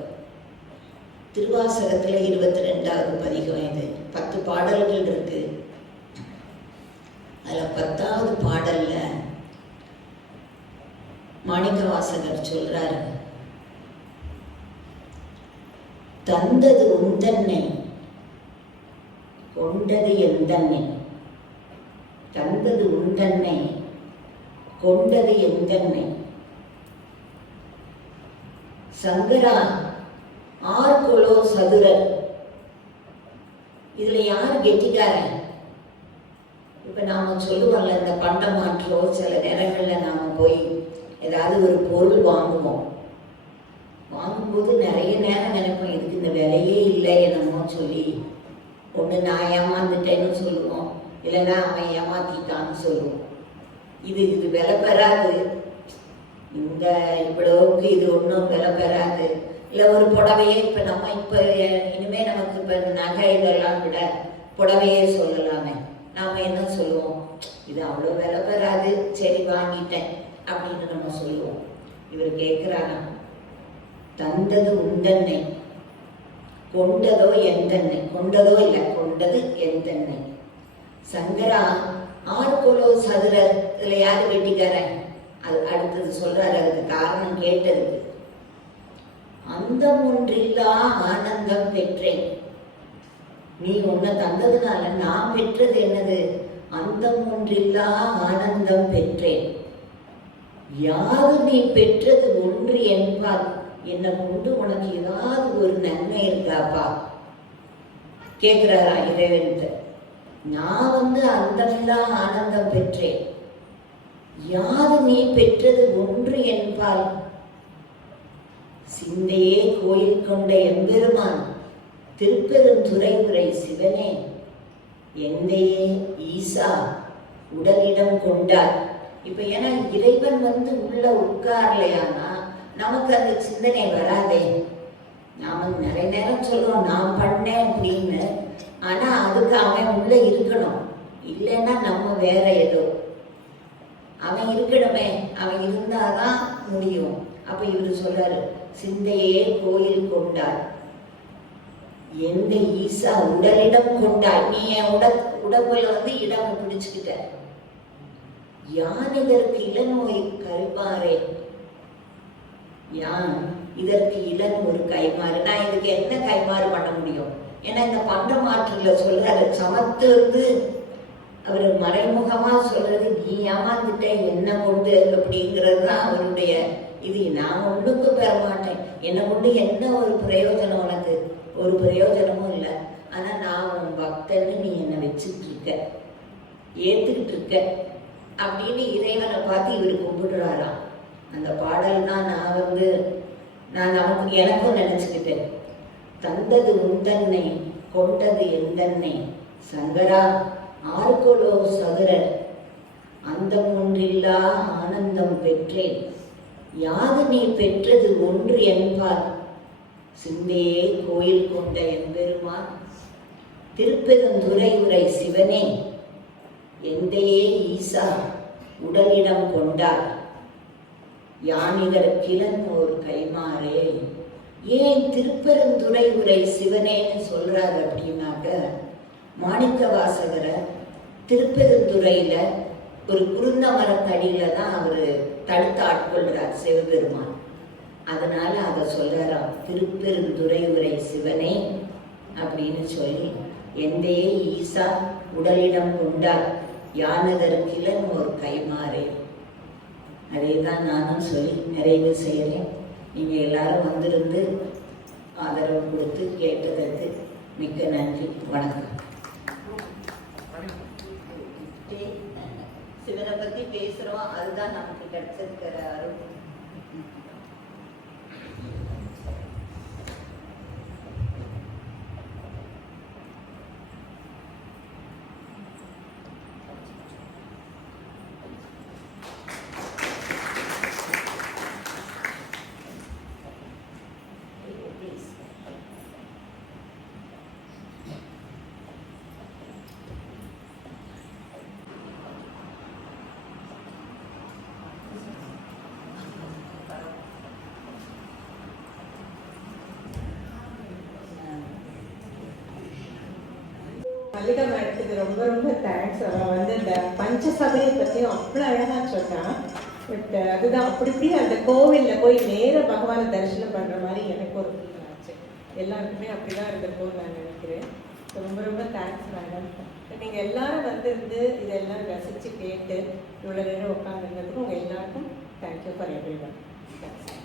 திருவாசகத்தில் 22வது பதிகம். இது 10 பாடல்கள் இருக்கு. அதில் 10வது பாடல்ல மாணிக்கவாசகர் சொல்றாரு, தந்தது உந்தன்னை கொண்டது எந்தன்னை. தந்தது உந்தன்னை கொண்டது எந்தன்னை. சங்கரா ஆர்கொலோ சதுரர். இதுல யாரு கெட்டிக்காரன்? இப்ப நாம சொல்லுவோம்ல, இந்த பண்டமாற்றோ சில நேரங்கள்ல நாம போய் ஏதாவது ஒரு பொருள் வாங்குவோம். வாங்கும்போது நிறைய நேரம் நினைப்போம், இதுக்கு இந்த விலையே இல்லை என்னமோ சொல்லி. ஒன்று நான் ஏமாந்துட்டேன்னு சொல்லுவோம், இல்லைன்னா அவன் ஏமாத்திட்டான்னு சொல்லுவோம். இது விலை பெறாது, இந்த இவ்வளவுக்கு இது ஒன்றும் விலை பெறாது. இல்லை ஒரு புடவையே இப்போ நம்ம இப்போ இனிமேல் நமக்கு இப்போ நகை இதெல்லாம் விட புடவையே சொல்லலாமே. நாம் என்ன சொல்லுவோம், இது அவ்வளோ விலை பெறாது, சரி வாங்கிட்டேன் அப்படின்னு நம்ம சொல்லுவோம். இவர் கேட்குறாங்க, தந்தது உந்தன்னை கொண்டதோ எந்தன்னை. கொண்டதோ இல்லை, கொண்டது எந்தன்னை. சங்கரா ஆர்கொலோ சதுரர். இதுல யாரு வெட்டிக்காரன்? அது அடுத்தது சொல்றாரு, அதுக்கு காரணம் கேட்டதுக்கு. அந்தம் ஒன்றில்லா ஆனந்தம் பெற்றேன். நீ உன்னை தந்ததுனால நான் பெற்றது என்னது? அந்தம் ஒன்றில்லா ஆனந்தம் பெற்றேன். யாது நீ பெற்றது ஒன்று என்பார். என்னை கொண்டு உனக்கு ஏதாவது ஒரு நன்மை இருக்காப்பா கேட்கிறாரா இறைவன்கிட்ட. நான் அந்தமில்லா ஆனந்தம் பெற்றேன். யாது நீ பெற்றது ஒன்று என்பால். சிந்தையே கோயில் கொண்ட எம்பெருமான் திருப்பெருந்துறை உரை சிவனே எந்தையே ஈசா உடலிடம் கொண்டார். இப்ப ஏன்னா இறைவன் உள்ள உட்காரலையானா நமக்கு அந்த சிந்தனை வராதே. நாம நிறைய நேரம் சொல்றோம் நான் பண்ணேன் அப்படின்னு. ஆனா அதுக்கு அவன் உள்ள இருக்கணும், இல்லைன்னா நம்ம வேற ஏதோ. அவன் இருக்கணுமே, அவன் இருந்தாதான் முடியும். அப்ப இவரு சொல்றாரு, சிந்தையே கோயில் கொண்டார், எந்த ஈசா உடலிடம் கொண்டார். நீ என் உடம்புல இடம் பிடிச்சுக்கிட்ட. யான் இதற்கு இளநோய் கருப்பாரே. யான் இதற்கு இளன் ஒரு கைமாறு. நான் இதுக்கு என்ன கைமாறு பண்ண முடியும்? ஏன்னா இந்த பண்டமாற்றுல சொல்றாரு, சமத்து அவர் மறைமுகமா சொல்றது, நீ ஏமாந்துட்ட என்ன கொண்டு அப்படிங்கிறது தான் அவருடைய இது. நான் ஒண்ணுக்கு பெற மாட்டேன், என்னை கொண்டு என்ன ஒரு பிரயோஜனம் உனக்கு? ஒரு பிரயோஜனமும் இல்லை. ஆனா நான் உன் பக்தன்னு நீ என்னை வச்சுக்கிட்டு இருக்க, ஏத்துக்கிட்டு இருக்க அப்படின்னு இறைவனை பார்த்து இவர் கும்பிடுறாராம். அந்த பாடல் தான் நான் நமக்கு எனக்கும் நினைச்சுக்கிட்டேன். தந்தது உந்தன்னை கொண்டது எந்தன்னை. சங்கரா ஆர்கொலோ சதுரர். அந்தம் ஒன்றில்லா ஆனந்தம் பெற்றேன். யாது நீ பெற்றது ஒன்று என்பார். சிந்தையே கோயில் கொண்ட எம்பெருமான் திருப்பெருந்துறை உரை சிவனே எந்தையே ஈசா உடலிடம் கொண்டார். யானிதற்கிலன் ஒரு கைமாறே. ஏன் திருப்பெருந்துறை உரை சிவனேன்னு சொல்றாரு அப்படின்னாக்க, மாணிக்கவாசகரை திருப்பெருந்துறையில ஒரு குருந்த மரத்தடியில தான் அவரு தடுத்து ஆட்கொள்றார் சிவபெருமான். அதனால அதை சொல்றாராம், திருப்பெருந்துறை உரை சிவனே அப்படின்னு சொல்லி, எந்தையே ஈசா உடலிடம் கொண்டார், யானதற்கிலன் ஒரு கைமாறே. அதே தான் நானும் சொல்லி நிறைவு செய்கிறேன். நீங்கள் எல்லாரும் வந்திருந்து ஆதரவு கொடுத்து கேட்டதற்கு மிக்க நன்றி. வணக்கம். சிவனை பற்றி பேசுகிறோம், அதுதான் நமக்கு கிடைச்சிருக்கிற அருள். மல்லிகா மேடத்துக்கு ரொம்ப ரொம்ப தேங்க்ஸ். அவன் இந்த பஞ்சசபையை பற்றியும் அவ்வளோ அழகாக சொன்னான். பட் அதுதான் அப்படி இப்படி அந்த கோவிலில் போய் நேர பகவானை தரிசனம் பண்ணுற மாதிரி எனக்கு ஒரு ஃபீல் ஆச்சு. எல்லாருக்குமே அப்படி தான் இருந்திருக்கும்னு நான் நினைக்கிறேன். ரொம்ப ரொம்ப தேங்க்ஸ் மேடம். நீங்கள் எல்லாரும் இருந்து இதெல்லாம் ரசித்து கேட்டு இவ்வளோ நேரம் உட்காந்துருந்ததுக்கு உங்கள் எல்லாருக்கும் thank you for every one. Thanks.